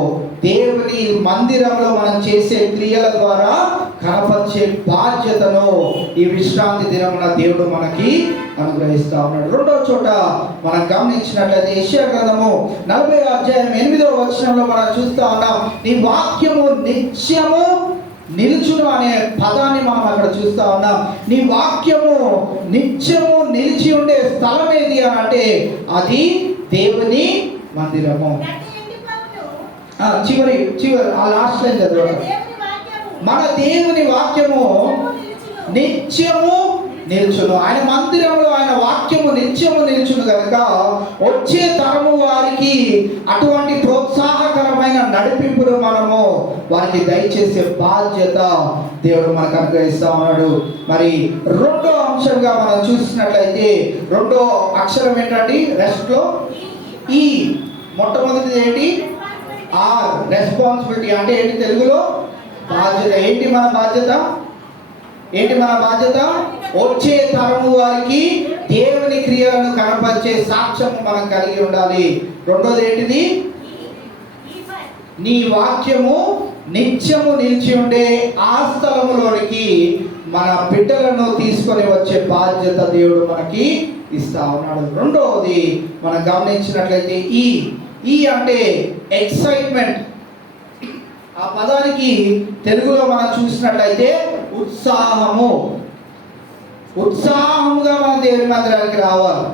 దేవుని మందిరంలో మనం చేసే క్రియల ద్వారా కనపరిచే బాధ్యతను ఈ విశ్రాంతి దినమున దేవుడు మనకి అనుగ్రహిస్తా ఉన్నాడు. రెండవ చోట మనం గమనించినట్లయితే యెషయా గ్రంథము 40వ అధ్యాయం 8వ వచనంలో మనం చూస్తా ఉన్నాం. నీ వాక్యము నిత్యము నిలుచును అనే పదాన్ని మనం అక్కడ చూస్తా ఉన్నాం. నీ వాక్యము నిత్యము నిలిచి ఉండే స్థలం ఏది అని అంటే అది దేవుని మందిరము. చివరి ఆ లాస్ట్ లైన్ చదవండి. మన దేవుని వాక్యము నిత్యము నిల్చును. ఆయన మందిరంలో ఆయన వాక్యము నిత్యము నిల్చును కనుక వచ్చే తరము వారికి అటువంటి ప్రోత్సాహకరమైన నడిపింపును మనము వారికి దయచేసే బాధ్యత దేవుడు మనకు అనుగ్రహిస్తా ఉన్నాడు. మరి రెండో అంశంగా మనం చూసినట్లయితే రెండో అక్షరం ఏంటండి? రెస్ట్ లో ఈ. మొట్టమొదటిది ఏంటి? ఆర్. రెస్పాన్సిబిలిటీ అంటే ఏంటి తెలుగులో? బాధ్యత. ఏంటి మన బాధ్యత? వచ్చే తరము వారికి దేవుని క్రియలను కనపరిచే సాక్ష్యము మనం కలిగి ఉండాలి. రెండోది ఏంటిది? నీ వాక్యము నిత్యము నిలిచి ఉండే ఆ స్థలములోనికి మన బిడ్డలను తీసుకొని వచ్చే బాధ్యత దేవుడు మనకి ఇస్తా ఉన్నాడు. రెండవది మనం గమనించినట్లయితే ఈ అంటే ఎక్సైట్మెంట్. ఆ పదానికి తెలుగులో మనం చూసినట్లయితే ఉత్సాహముగా మన దేవుని మందిరానికి రావాలి.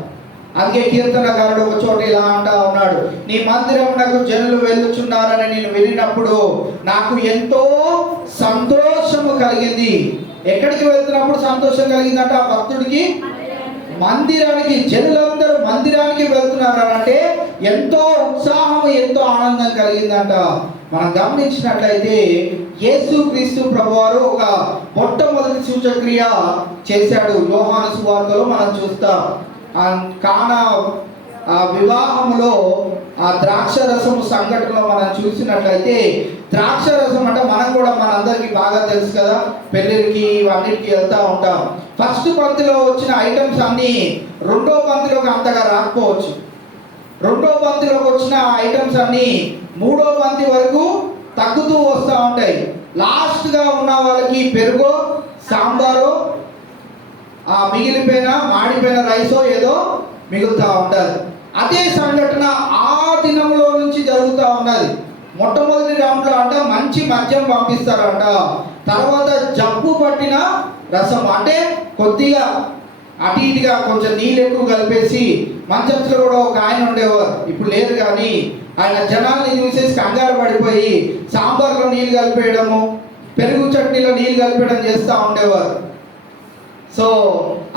అందుకే కీర్తనకారుడు ఒక చోట ఇలా అంటా ఉన్నాడు, నీ మందిరమునకు జనులు వెళ్ళుచున్నారని నేను వినినప్పుడు నాకు ఎంతో సంతోషము కలిగింది. ఎక్కడికి వెళ్తున్నప్పుడు సంతోషం కలిగిందంట ఆ భక్తుడికి? మందిరానికి. జనులందరూ మందిరానికి వెళ్తున్నారంటే ఎంతో ఉత్సాహం, ఎంతో ఆనందం కలిగిందంట. మనం గమనించినట్లయితే యేసుక్రీస్తు ప్రభువారు ఒక మొట్టమొదటి సూచక్రియ చేశాడు. యోహాను సువార్తలో మనం చూస్తాం. కానా వివాహంలో ఆ ద్రాక్ష రసము సంఘటనలో మనం చూసినట్లయితే, ద్రాక్ష రసం అంటే మనం కూడా మనందరికీ బాగా తెలుసు కదా, పెళ్ళిళ్ళకి అన్నిటికీ వెళ్తూ ఉంటాం. ఫస్ట్ పంక్తిలో వచ్చిన ఐటమ్స్ అన్నీ రెండో పంక్తిలోకి అంతగా రాకపోవచ్చు. రెండో పంక్తిలోకి వచ్చిన ఐటమ్స్ అన్నీ మూడో పంక్తి వరకు తగ్గుతూ వస్తూ ఉంటాయి. లాస్ట్గా ఉన్న వాళ్ళకి పెరుగో, సాంబారో, ఆ మిగిలిపోయిన మాడిపోయిన రైసో ఏదో మిగులుతూ ఉంటుంది. అదే సంఘటన ఆ దినంలో నుంచి జరుగుతూ ఉన్నది. మొట్టమొదటి రౌండ్లో అంట మంచి మద్యం పంపిస్తారంట. తర్వాత జబ్బు పట్టిన రసం అంటే కొద్దిగా అటు ఇటుగా కొంచెం నీళ్ళు ఎక్కువ కలిపేసి, మంచంలో కూడా ఒక ఆయన ఉండేవారు, ఇప్పుడు లేదు కానీ ఆయన జనాల్ని చూసేసి కంగారు పడిపోయి సాంబార్లో నీళ్ళు కలిపేయడము, పెరుగు చట్నీలో నీళ్ళు కలిపేయడం చేస్తూ ఉండేవారు. సో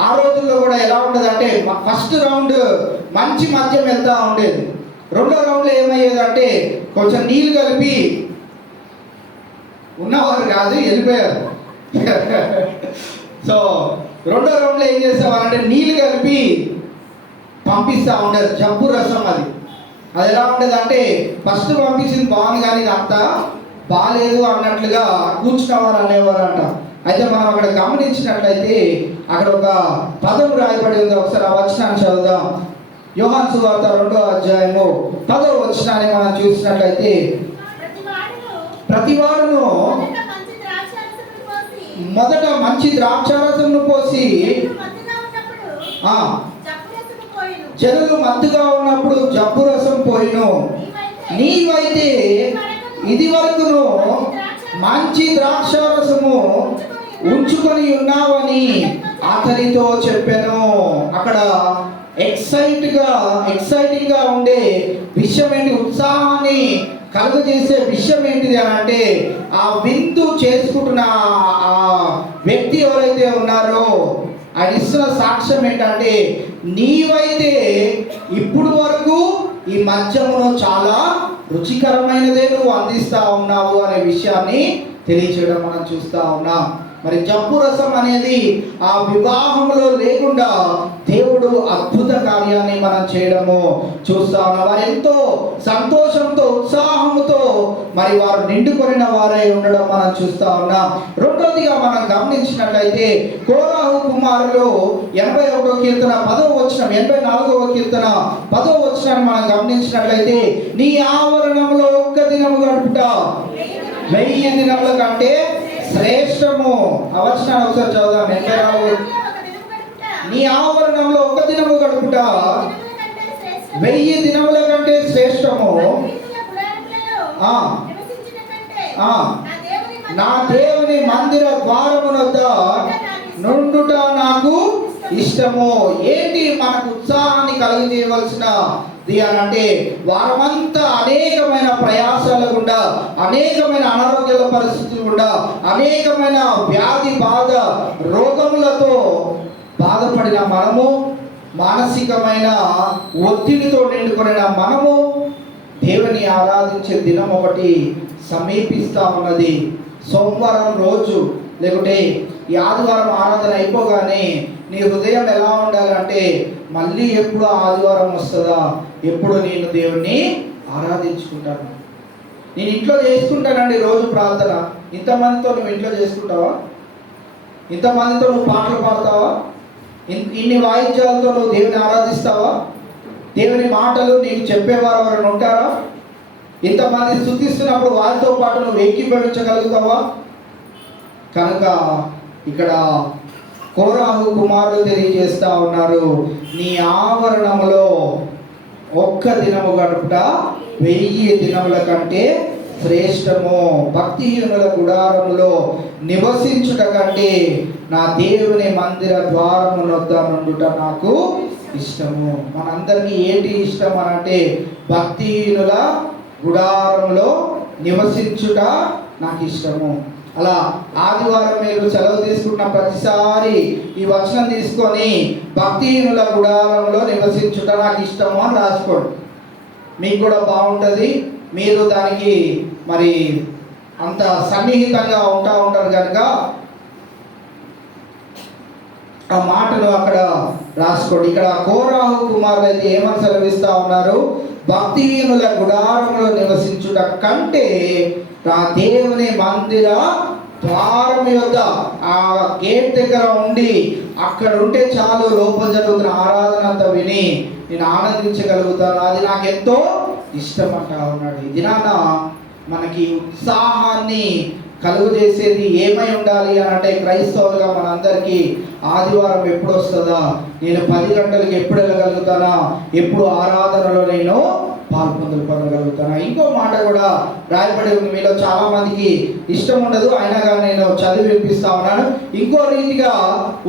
ఆ రోజుల్లో కూడా ఎలా ఉండదు అంటే, ఫస్ట్ రౌండ్ మంచి మద్యం వెళ్తూ ఉండేది. రెండో రౌండ్లో ఏమయ్యేదంటే కొంచెం నీళ్ళు కలిపి, ఉన్నవారు కాదు వెళ్ళిపోయారు. సో రెండో రౌండ్లో ఏం చేసేవారంటే నీళ్ళు కలిపి పంపిస్తూ ఉండేది. జబ్బు రసం అది ఎలా ఉండేది అంటే, ఫస్ట్ పంపించింది బాగుంది కానీ ఇది అంతా బాగాలేదు అన్నట్లుగా కూర్చున్నవారు అనేవారు అంట. అయితే మనం అక్కడ గమనించినట్లయితే అక్కడ ఒక పదం రాయబడి ఉంది. ఒకసారి ఆ వచనాన్ని చదువుదాం. యోహాను సువార్త 2వ అధ్యాయము 10వ వచనాన్ని మనం చూసినట్లయితే, ప్రతివాడును మొదట మంచి ద్రాక్షారసమును పోసి జనులు మత్తుగా ఉన్నప్పుడు జబ్బు రసం పోయిను. నీవైతే ఇది వరకును మంచి ద్రాక్షారసము ఉంచుకొని ఉన్నావని అతనితో చెప్పాను. అక్కడ ఎక్సైటింగ్ గా ఉండే విషయం ఏంటి, ఉత్సాహాన్ని కలుగజేసే విషయం ఏంటిది అని అంటే, ఆ విందు చేసుకుంటున్న ఆ వ్యక్తి ఎవరైతే ఉన్నారో ఆయన ఇస్తున్న సాక్ష్యం ఏంటంటే, నీవైతే ఇప్పుడు వరకు ఈ మద్యమును చాలా రుచికరమైనదే నువ్వు అందిస్తా ఉన్నావు అనే విషయాన్ని తెలియచేయడం మనం చూస్తా ఉన్నాం. మరి జబ్బు రసం అనేది ఆ వివాహంలో లేకుండా దేవుడు అద్భుత కార్యాన్ని మనం చేయడము చూస్తా ఉన్నాం. వారు ఎంతో సంతోషంతో ఉత్సాహంతో మరి వారు నిండుకొనిన వారై ఉండడం మనం చూస్తా ఉన్నాం. రెండోదిగా మనం గమనించినట్లయితే, కోరాహు కుమారులు 81వ కీర్తన 10వ వచనం, 84వ కీర్తన 10వ వచనాన్ని మనం గమనించినట్లయితే, నీ ఆవరణంలో ఒక్క దినము గడుపుట 1000 దినముల కంటే శ్రేష్టము. అవసరాన్ని ఒకసారి చదువుదాం. 84. నీ ఆవరణంలో ఒక దినము గడుపుట 1000 దినముల కంటే శ్రేష్టము. నా దేవుని మందిర ద్వారమునొద్ద నుండుట నాకు ఇష్టము. ఏంటి మనకు ఉత్సాహాన్ని కలిగజేయవలసిన అంటే, వారమంతా అనేకమైన ప్రయాసాల గుండా, అనేకమైన అనారోగ్యాల పరిస్థితులు గుండా, అనేకమైన వ్యాధి బాధ రోగములతో బాధపడిన మనము, మానసికమైన ఒత్తిడితో నిండుకొనిన మనము దేవుని ఆరాధించే దినం ఒకటి సమీపిస్తా ఉన్నది. సోమవారం రోజు లేకుంటే ఈ ఆదివారం ఆరాధన అయిపోగానే నీ హృదయం ఎలా ఉండాలంటే, మళ్ళీ ఎప్పుడు ఆదివారం వస్తుందా, ఎప్పుడు నేను దేవుణ్ణి ఆరాధించుకుంటాను. నేను ఇంట్లో చేసుకుంటానండి రోజు ప్రార్థన. ఇంతమందితో నువ్వు ఇంట్లో చేసుకుంటావా? ఇంతమందితో నువ్వు పాటలు పాడతావా? ఇన్ని వాయిద్యాలతో నువ్వు దేవుని ఆరాధిస్తావా? దేవుని మాటలు నీకు చెప్పేవారు ఎవరైనా ఉంటారా? ఇంతమంది స్తుతిస్తున్నప్పుడు వారితో పాటు నువ్వు ఏకీభవించగలుగుతావా? కనుక ఇక్కడ కోరాహు కుమారులు తెలియజేస్తా ఉన్నారు, నీ ఆవరణములో ఒక్క దినము గడుపుట 1000 దినముల కంటే శ్రేష్టము. భక్తిహీనుల గుడారములో నివసించుట కంటే నా దేవుని మందిర ద్వారమునొద్ద నుండుట నాకు ఇష్టము. మనందరికీ ఏంటి ఇష్టం అనంటే, భక్తిహీనుల గుడారంలో నివసించుట నాకు ఇష్టము. అలా ఆదివారం మీరు సెలవు తీసుకున్న ప్రతిసారి ఈ వచనం తీసుకొని భక్తిహీనుల గుడారంలో నివసించుట నాకు ఇష్టము అని రాసుకోండి. మీకు కూడా బాగుంటుంది. మీరు దానికి మరి అంత సన్నిహితంగా ఉంటారు కనుక ఆ మాటలు అక్కడ రాసుకోండి. ఇక్కడ కోరాహు కుమారులు అయితే ఏమని సెలవిస్తా ఉన్నారు, భక్తిహీనుల గుడారంలో నివసించుట కంటే నా దేవుని మందిర ద్వారం యొద్ద, ఆ గేట్ దగ్గర ఉండి అక్కడ ఉంటే చాలు, లోపల జరుగుతున్న ఆరాధన అంతా విని నేను ఆనందించగలుగుతాను, అది నాకెంతో ఇష్టం అంటా ఉన్నాడు. ఈ దినాన మనకి ఉత్సాహాన్ని కలుగు చేసేది ఏమై ఉండాలి అని అంటే, క్రైస్తవులుగా మనందరికీ ఆదివారం ఎప్పుడు వస్తుందా, నేను 10 గంటలకు ఎప్పుడు వెళ్ళగలుగుతానా, ఎప్పుడు ఆరాధనలో నేను పాల్పొందగలుగుతానా. ఇంకో మాట కూడా రాయబడి ఉంది. మీలో చాలా మందికి ఇష్టం ఉండదు, అయినా కానీ నేను చదివి వినిపిస్తా ఉన్నాను. ఇంకో రీతిగా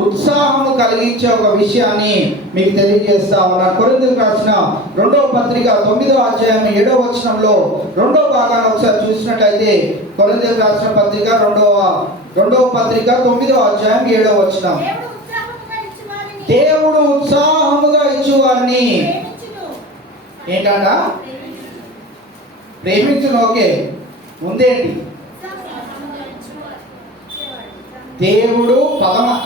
ఉత్సాహము కలిగించే ఒక విషయాన్ని మీకు తెలియజేస్తా ఉన్నాను. కొరింథీయులకు రాసిన 2వ పత్రిక 9వ అధ్యాయం 7వ వచనంలో 2వ భాగాన్ని ఒకసారి చూసినట్లయితే, కొరింథీయులకు రాసిన పత్రిక 2వ పత్రిక 9వ అధ్యాయం 7వ వచనం, దేవుడు ఉత్సాహముగా ఇచ్చువారిని ఏంటంట ప్రేమించును. ఓకే, ముందేంటి దేవుడు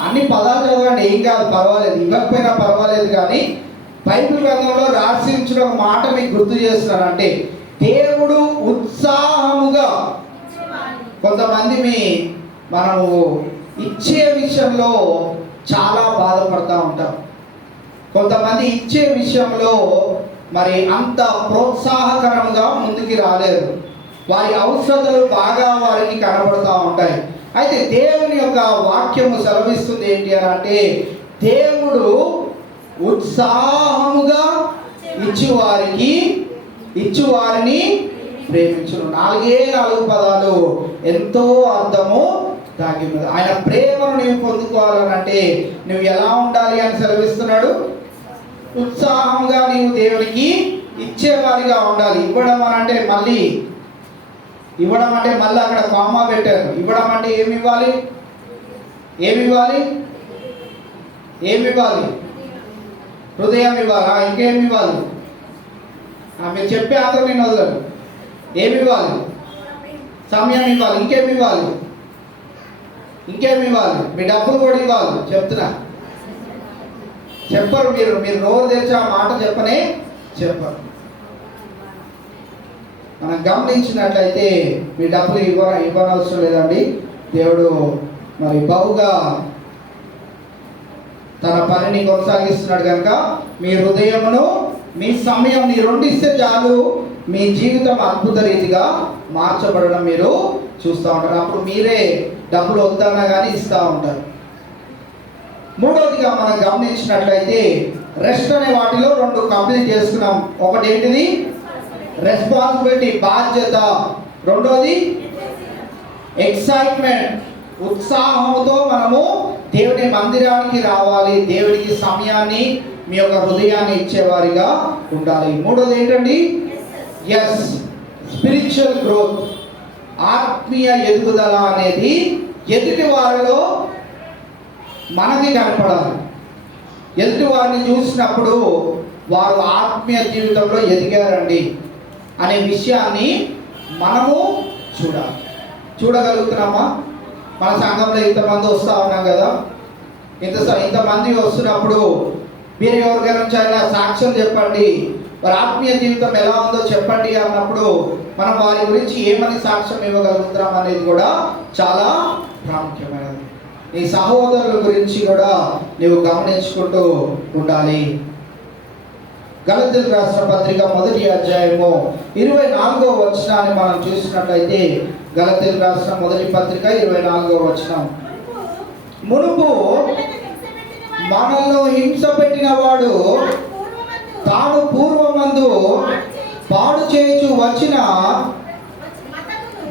అన్ని పదాలు చదవండి, ఏం కాదు, పర్వాలేదు, ఇవ్వకపోయినా పర్వాలేదు. కానీ బైబిల్ గ్రంథంలో రాసించిన ఒక మాట మీకు గుర్తు చేస్తున్నాను. అంటే దేవుడు ఉత్సాహముగా, కొంతమంది మనము ఇచ్చే విషయంలో చాలా బాధపడతా ఉంటాం. కొంతమంది ఇచ్చే విషయంలో మరి అంత ప్రోత్సాహకరంగా ముందుకు రాలేరు. వారి అవసరతలు బాగా వారికి కనబడుతూ ఉంటాయి. అయితే దేవుని యొక్క వాక్యము సెలవిస్తుంది ఏంటి అని అంటే, దేవుడు ఉత్సాహముగా ఇచ్చువారిని ప్రేమించును. 4 పదాలు ఎంతో అర్థము దాగి ఉన్నది. ఆయన ప్రేమను నీవు పొందుకోవాలనంటే నువ్వు ఎలా ఉండాలి అని సెలవిస్తున్నాడు. ఉత్సాహంగా నీవు దేవునికి ఇచ్చేవారిగా ఉండాలి. ఇవ్వడం అంటే మళ్ళీ అక్కడ కామా పెట్టారు. ఇవ్వడం అంటే ఏమి ఇవ్వాలి? హృదయం ఇవ్వాలా? ఇంకేమి ఇవ్వాలి? మీరు చెప్పే ఆధారం నేను వదలను. ఏమి ఇవ్వాలి? సమయం ఇవ్వాలి. ఇంకేమి ఇవ్వాలి? మీ డబ్బులు కూడా ఇవ్వాలి. చెప్తున్నా, చెప్పరు. మీరు నోరు తెచ్చి ఆ మాట చెప్పరు. మనం గమనించినట్లయితే మీ డబ్బులు ఇవ్వనవసరం లేదండి. దేవుడు మరి బహుగా తన పనిని కొనసాగిస్తున్నాడు కనుక మీ హృదయమును, మీ సమయం, ఈ 2 ఇస్తే చాలు మీ జీవితం అద్భుత రీతిగా మార్చబడడం మీరు చూస్తూ ఉంటారు. అప్పుడు మీరే డబ్బులు వద్దన్నా కానీ ఇస్తూ ఉంటారు. మూడవదిగా మనం గమనించినట్లయితే రెస్ట్ అనే వాటిలో 2 కంప్లీట్ చేసుకున్నాం. ఒకటి ఏంటిది? రెస్పాన్సిబిలిటీ, బాధ్యత. రెండోది ఎక్సైట్మెంట్, ఉత్సాహంతో మనము దేవుని మందిరానికి రావాలి. దేవుడికి సమయాన్ని, మీ యొక్క హృదయాన్ని ఇచ్చేవారిగా ఉండాలి. మూడోది ఏంటండి? స్పిరిచువల్ గ్రోత్, ఆత్మీయ ఎదుగుదల అనేది ఎదుటి వారిలో మనకి కనపడాలి. ఎదుటి వారిని చూసినప్పుడు వారు ఆత్మీయ జీవితంలో ఎదిగారండి అనే విషయాన్ని మనము చూడగలుగుతున్నామా? మన సంఘంలో ఇంతమంది వస్తూ ఉన్నాం కదా, ఇంతమంది వస్తున్నప్పుడు మీరు ఎవరికైనా నుంచి అయినా సాక్ష్యం చెప్పండి, వారి ఆత్మీయ జీవితం ఎలా ఉందో చెప్పండి అన్నప్పుడు మనం వారి గురించి ఏమని సాక్ష్యం ఇవ్వగలుగుతున్నాం అనేది కూడా చాలా ప్రాముఖ్యమైనది. నీ సహోదరుల గురించి కూడా నీవు గమనించుకుంటూ ఉండాలి. గలతీయులకు రాసిన పత్రిక 1వ అధ్యాయము 24వ వచనాన్ని మనం చూసినట్లయితే, గలతీయులకు రాసిన 1వ పత్రిక 24వ వచనం, మునుపు మనల్ని హింస పెట్టిన వాడు తాను పూర్వమందు పాడు చేయుచు వచ్చిన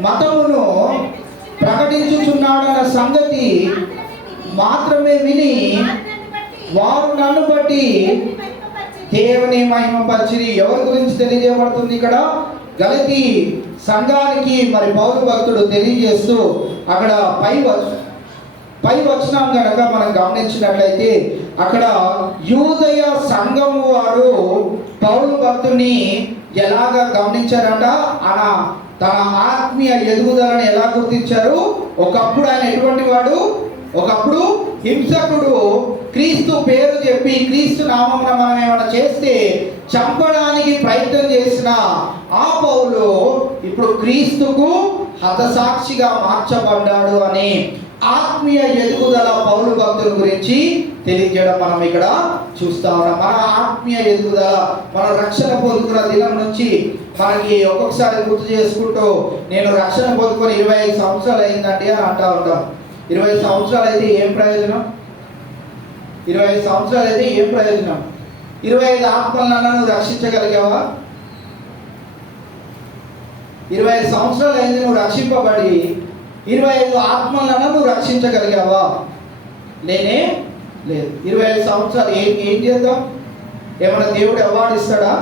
మతమును ప్రకటించుచున్నాడన్న సంగతి మాత్రమే విని వారు నన్ను బట్టి దేవుని మహిమపరిచిరి. ఎవరి గురించి తెలియజేయబడుతుంది ఇక్కడ? గలతీ సంఘానికి మరి పౌలు భక్తుడు తెలియజేస్తూ అక్కడ పై వచనం కనుక మనం గమనించినట్లయితే అక్కడ యూదయ సంఘము వారు పౌలు భక్తుని ఎలాగ గమనించారంట, తన ఆత్మీయ ఎదుగుదలను ఎలా గుర్తించారు? ఒకప్పుడు ఆయన ఎటువంటి వాడు? ఒకప్పుడు హింసకుడు. క్రీస్తు పేరు చెప్పి క్రీస్తు నామమున మనం ఏమైనా చేస్తే చంపడానికి ప్రయత్నం చేసిన ఆ పౌలు ఇప్పుడు క్రీస్తుకు హతసాక్షిగా మార్చబడ్డాడు అని ఆత్మీయ ఎదుగుదల పౌలు భక్తుల గురించి తెలియజేయడం మనం ఇక్కడ చూస్తా ఉన్నాం. మన ఆత్మీయ ఎదుగుదల, మన రక్షణ పొందుకున్న దినం నుంచి మనకి ఒక్కొక్కసారి గుర్తు చేసుకుంటూ, నేను రక్షణ పొందుకొని 25 సంవత్సరాలు అయిందండి అని అంటూ ఉంటాం. 20 సంవత్సరాలు అయితే ఏం ప్రయోజనం? 25 సంవత్సరాలు అయితే ఏం ప్రయోజనం? 25 ఆత్మలన్నా నువ్వు రక్షించగలిగావా? 25 సంవత్సరాలు అయింది నువ్వు రక్షింపబడి, 25 ఆత్మలన్నా నువ్వు రక్షించగలిగావా? లేదు. 25 సంవత్సరాలు ఏం చేద్దాం? ఏమైనా దేవుడు అవార్డు ఇస్తాడా?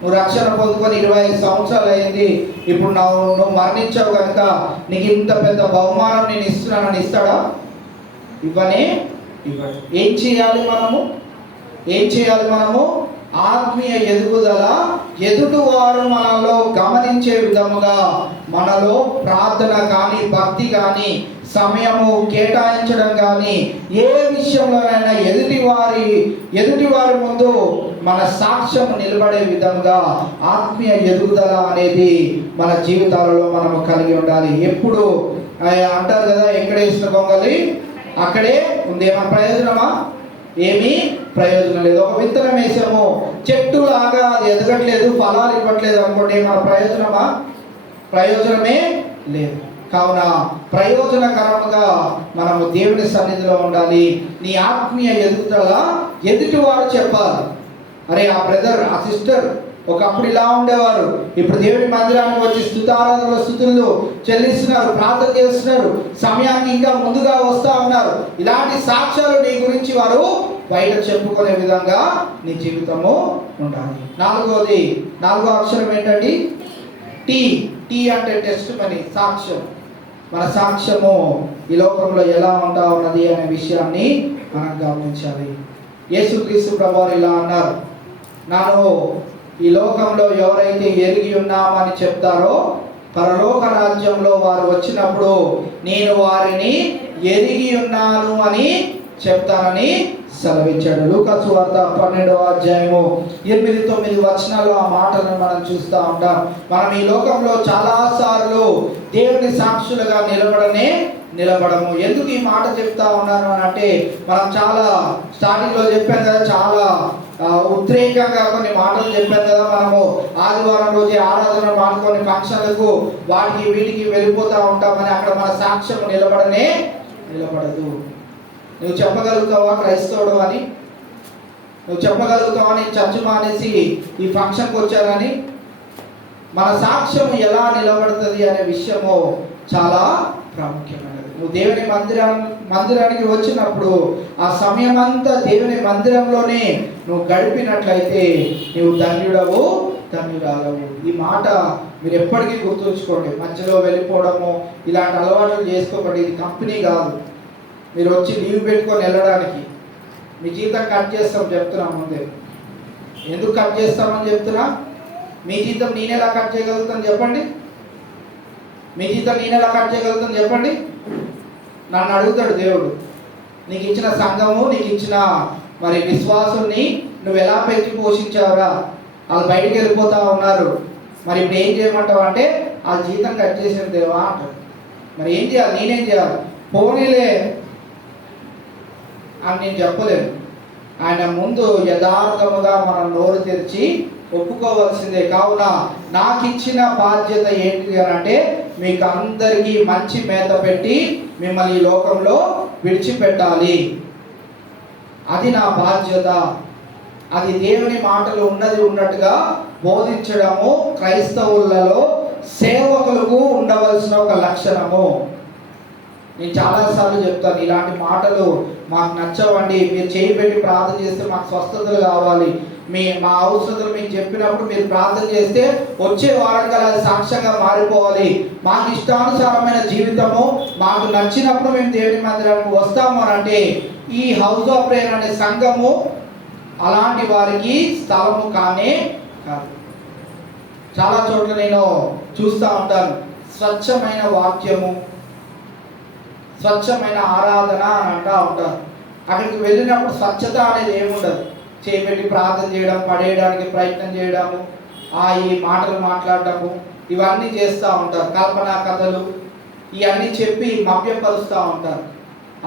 నువ్వు రక్షణ పొందుకొని 25 సంవత్సరాలు అయింది, ఇప్పుడు నువ్వు మరణించావు కనుక నీకు ఇంత పెద్ద బహుమానం నేను ఇస్తున్నానని ఇస్తాడా? ఇవ్వనే ఇవ్వడు. ఏం చేయాలి మనము? ఆత్మీయ ఎదుగుదల ఎదుటివారు మనలో గమనించే విధముగా మనలో ప్రార్థన కానీ, భక్తి కానీ, సమయము కేటాయించడం కానీ, ఏ విషయంలోనైనా ఎదుటివారి ముందు మన సాక్ష్యం నిలబడే విధంగా ఆత్మీయ ఎదుగుదల అనేది మన జీవితాలలో మనము కలిగి ఉండాలి. ఎప్పుడు అంటారు కదా, ఎక్కడ వేసిన గొంగలి అక్కడే ఉంది. ఏమైనా ప్రయోజనమా? ఏమీ ప్రయోజనం లేదు. ఒక విత్తనం వేసాము, చెట్టు లాగా అది ఎదగట్లేదు, ఫలాలు ఇవ్వట్లేదు అనుకోండి, మన ప్రయోజనమా? ప్రయోజనమే లేదు. కావున ప్రయోజనకరముగా మనము దేవుని సన్నిధిలో ఉండాలి. నీ ఆత్మీయ ఎదుగుదల ఎదుటివారు చెప్పాలి. అరే ఆ బ్రదర్, ఆ సిస్టర్ ఒకప్పుడు ఇలా ఉండేవారు, ఇప్పుడు దేవుని మందిరానికి వచ్చి స్తుతారాధనల స్తుతులు చెల్లిస్తున్నారు, ప్రార్థన చేస్తున్నారు, సమయానికి ఇంకా ముందుగా వస్తూ ఉన్నారు. ఇలాంటి సాక్ష్యాలు నీ గురించి వారు బయట చెప్పుకునే విధంగా నీ జీవితము ఉండాలి. నాలుగో అక్షరం ఏంటండి? టీ. టీ అంటే టెస్ట్ మనీ, సాక్ష్యం. మన సాక్ష్యము ఈ లోకంలో ఎలా ఉంటా ఉన్నది అనే విషయాన్ని మనం గమనించాలి. యేసుక్రీస్తు ప్రభువారు ఇలా అన్నారు, నాను ఈ లోకంలో ఎవరైతే ఎరిగి ఉన్నామని చెప్తారో పరలోక రాజ్యంలో వారు వచ్చినప్పుడు నేను వారిని ఎరిగి ఉన్నాను అని చెప్తానని సెలవిచ్చాడు. లూకా సువార్త 12వ అధ్యాయము 8-9 వచనాల్లో ఆ మాటలను మనం చూస్తూ ఉంటాం. మనం ఈ లోకంలో చాలా సార్లు దేవుని సాక్షులుగా నిలబడము. ఎందుకు ఈ మాట చెప్తా ఉన్నాను అని అంటే, మనం చాలా స్టార్టింగ్లో చెప్పాం కదా, చాలా ఉద్రేకంగా కొన్ని మాటలు చెప్పాం కదా. మనము ఆదివారం రోజే ఆరాధన మానుకొని ఫంక్షన్లకు వాటికి వీటికి వెళ్ళిపోతూ ఉంటామని అక్కడ మన సాక్ష్యం నిలబడదు. నువ్వు చెప్పగలుగుతావా క్రైస్తవుడు అని? నువ్వు చెప్పగలుగుతావా నేను చర్చ్ మానేసి ఈ ఫంక్షన్కి వచ్చానని? మన సాక్ష్యం ఎలా నిలబడుతుంది అనే విషయము చాలా ప్రాముఖ్యమైనది. నువ్వు దేవుని మందిరానికి వచ్చినప్పుడు ఆ సమయం అంతా దేవుని మందిరంలోనే నువ్వు గడిపినట్లయితే నువ్వు ధన్యురాలవు. ఈ మాట మీరు ఎప్పటికీ గుర్తుంచుకోండి. మధ్యలో వెళ్ళిపోవడము ఇలాంటి అలవాట్లు చేసుకోకండి. ఇది కంపెనీ కాదు. మీరు వచ్చి లీవ్ పెట్టుకొని వెళ్ళడానికి మీ జీతం కట్ చేస్తాం చెప్తున్నా ముందే. ఎందుకు కట్ చేస్తామని చెప్తున్నా? మీ జీతం నేను ఎలా కట్ చేయగలుగుతాను చెప్పండి? మీ జీతం నేను ఎలా కట్ చేయగలుగుతాను చెప్పండి? నన్ను అడుగుతాడు దేవుడు, నీకు ఇచ్చిన సంఘము, నీకు ఇచ్చిన మరి విశ్వాసుని నువ్వు ఎలా పెంచి పోషించావురా? వాళ్ళు బయటికి వెళ్ళిపోతా ఉన్నారు, మరి ఇప్పుడు ఏం చేయమంటావు అంటే వాళ్ళ జీతం కట్ చేసిన దేవా అంటారు. మరి ఏం చేయాలి? నేనేం చేయాలి? పోనీలే అని నేను చెప్పలేను. ఆయన ముందు యథార్థముగా మనం నోరు తెరిచి ఒప్పుకోవాల్సిందే. కావున నాకు ఇచ్చిన బాధ్యత ఏంటి అని అంటే, మీకు అందరికీ మంచి మేత పెట్టి మిమ్మల్ని ఈ లోకంలో విడిచిపెట్టాలి. అది నా బాధ్యత. అది దేవుని మాటలు ఉన్నట్టుగా బోధించడము క్రైస్తవులలో సేవకులకు ఉండవలసిన ఒక లక్షణము. నేను చాలాసార్లు చెప్తాను, ఇలాంటి మాటలు మాకు నచ్చవండి, మీరు చేయి పెట్టి ప్రార్థన చేస్తే మాకు స్వస్థతలు కావాలి, మా అవసరతలు మీకు చెప్పినప్పుడు మీరు ప్రార్థన చేస్తే వచ్చే వారానికి అది సాక్ష్యంగా మారిపోవాలి, మాకు ఇష్టానుసారమైన జీవితము మాకు నచ్చినప్పుడు మేము దేవుని మందిరానికి వస్తాము అని అంటే, ఈ హౌస్ ఆఫ్ ప్రేయర్ అనే సంఘము అలాంటి వారికి స్థలము కానే కాదు. చాలా చోట్ల నేను చూస్తూ ఉంటాను, స్వచ్ఛమైన వాక్యము, స్వచ్ఛమైన ఆరాధన అని అంటూ ఉంటారు. అక్కడికి వెళ్ళినప్పుడు స్వచ్ఛత అనేది ఏముండదు. చేపెట్టి ప్రార్థన చేయడం, పడేయడానికి ప్రయత్నం చేయడము, ఈ మాటలు మాట్లాడటము, ఇవన్నీ చేస్తూ ఉంటారు. కల్పనా కథలు ఇవన్నీ చెప్పి మభ్యపరుస్తూ ఉంటారు.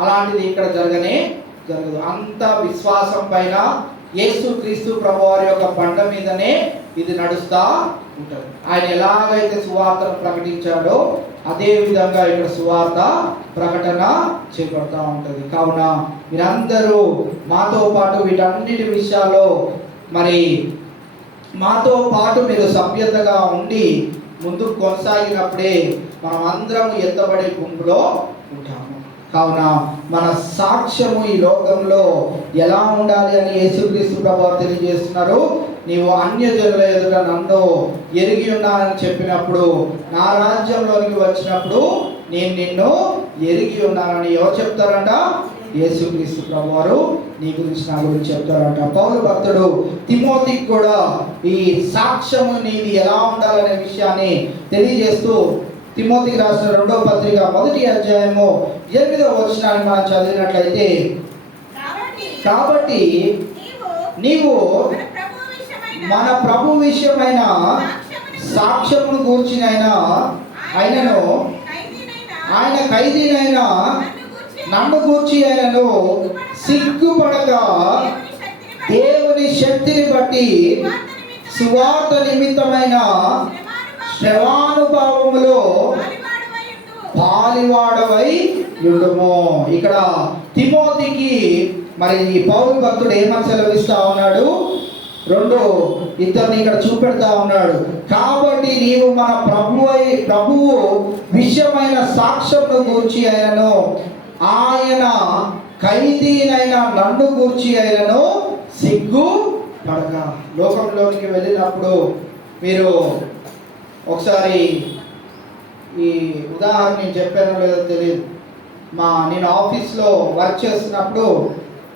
అలాంటిది ఇక్కడ జరగదు. అంత విశ్వాసం పైన యేసుక్రీస్తు ప్రభువారి యొక్క బండ మీదనే ఇది నడుస్తూ ఉంటుంది. ఆయన ఎలాగైతే సువార్తను ప్రకటించాడో అదే విధంగా ఇక్కడ సువార్త ప్రకటన చేయబడతా ఉంటుంది. కావున మీరందరూ మాతో పాటు వీటన్నిటి విషయాల్లో మరి మాతో పాటు మీరు సభ్యతగా ఉండి ముందుకు కొనసాగినప్పుడే మనం అందరం ఎత్తబడే గుంపులో ఉంటాము. కావున మన సాక్ష్యము ఈ లోకంలో ఎలా ఉండాలి అని యేసుక్రీస్తు ప్రభువు తెలియజేస్తున్నారు. నీవు అన్యజనుల ఎదుట నన్ను ఎరిగి ఉన్నానని చెప్పినప్పుడు, నా రాజ్యంలోనికి వచ్చినప్పుడు నేను నిన్ను ఎరిగి ఉన్నానని ఎవరు చెప్తారంట? యేసుక్రీస్తు ప్రభువారు నీ గురించి నా గురించి చెప్తారంట. పౌలు భక్తుడు తిమోతికి కూడా ఈ సాక్ష్యము నీది ఎలా ఉండాలనే విషయాన్ని తెలియజేస్తూ తిమోతికి రాసిన 2వ పత్రిక 1వ అధ్యాయము 8వ వచనాన్ని మనం చదివినట్లయితే, కాబట్టి నీవు మన ప్రభు విషయమైన సాక్ష్యమును గూర్చినైనా ఆయనను, ఆయన ఖైదీనైనా నన్ను గూర్చి ఆయనను సిగ్గుపడక దేవుని శక్తిని బట్టి సువార్త నిమిత్తమైన శ్రవానుభావములో పాలివాడవై యుండుము. ఇక్కడ తిమోతికి మరి ఈ పౌలు భక్తుడు ఏమని సెలవిస్తా ఉన్నాడు? ఇద్దరిని ఇక్కడ చూపెడతా ఉన్నాడు. కాబట్టి నీవు మన ప్రభువు విషయమైన సాక్ష్యమును గూర్చి అయినను, ఆయన ఖైదీనైన నన్ను గూర్చి అయినను సిగ్గు పడక. లోకంలోనికి వెళ్ళినప్పుడు మీరు ఒకసారి ఈ ఉదాహరణ నేను చెప్పానో లేదో తెలియదు. నేను ఆఫీస్లో వర్క్ చేస్తున్నప్పుడు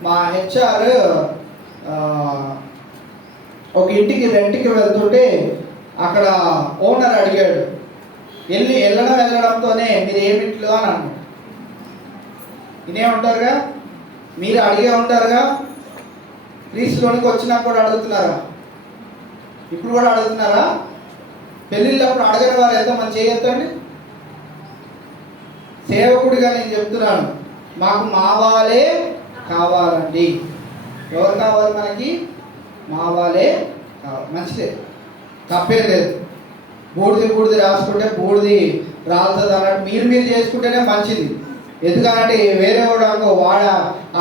మా హెచ్ఆర్ ఒక ఇంటికి రెంట్కి వెళ్తుంటే అక్కడ ఓనర్ అడిగాడు, వెళ్ళడంతోనే మీరు ఏమిట్లు అని అన్నాడు. వినే ఉంటారుగా, మీరు అడిగే ఉంటారుగా. క్రీస్తులోనికి వచ్చినా కూడా అడుగుతున్నారా? ఇప్పుడు కూడా అడుగుతున్నారా? పెళ్ళిళ్ళప్పుడు అడగని వారు ఎంతమంది చేయొద్దండి. సేవకుడిగా నేను చెప్తున్నాను, మాకు మా వాళ్ళే కావాలండి. ఎవరు కావాలి మనకి? మా వాళ్ళే కావాలి. మంచిదే, తప్పే లేదు. బూడిది రాసుకుంటే బూడిది రాలుతుంది అన్నట్టు మీరు చేసుకుంటేనే మంచిది. ఎందుకంటే వేరే కూడా వాళ్ళ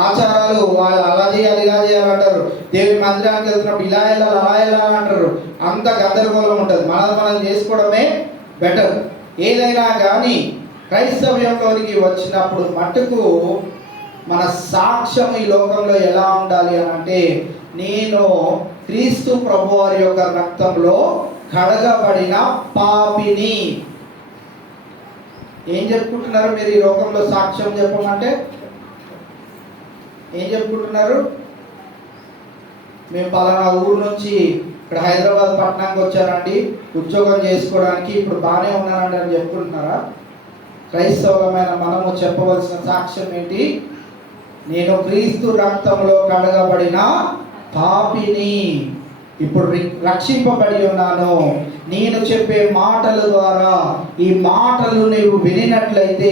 ఆచారాలు వాళ్ళు అలా చేయాలి ఇలా చేయాలంటారు. దేవుని మందిరానికి వెళ్తున్నప్పుడు ఇలా వెళ్ళాలి అలా వెళ్ళాలి అంటారు. అంత గందరగోళం ఉంటుంది. మనం చేసుకోవడమే బెటర్. ఏదైనా కానీ క్రైస్తవ్యంలోనికి వచ్చినప్పుడు మట్టుకు మన సాక్ష్యం ఈ లోకంలో ఎలా ఉండాలి అని అంటే, నేను క్రీస్తు ప్రభువారి యొక్క రక్తంలో కడగబడిన పాపిని. ఏం చెప్పుకుంటున్నారు మీరు ఈ లోకంలో? సాక్ష్యం చెప్పమంటే ఏం చెప్పుకుంటున్నారు? మేము పలానా ఊరు నుంచి ఇక్కడ హైదరాబాద్ పట్టణానికి వచ్చానండి ఉద్యోగం చేసుకోవడానికి, ఇప్పుడు బాగానే ఉన్నానండి అని చెప్పుకుంటున్నారా? క్రైస్తవమైన మనము చెప్పవలసిన సాక్ష్యం ఏంటి? నేను క్రీస్తు రక్తంలో కడగబడిన పాపిని, ఇప్పుడు రక్షింపబడి ఉన్నాను. నేను చెప్పే మాటల ద్వారా ఈ మాటలు నీవు వినినట్లయితే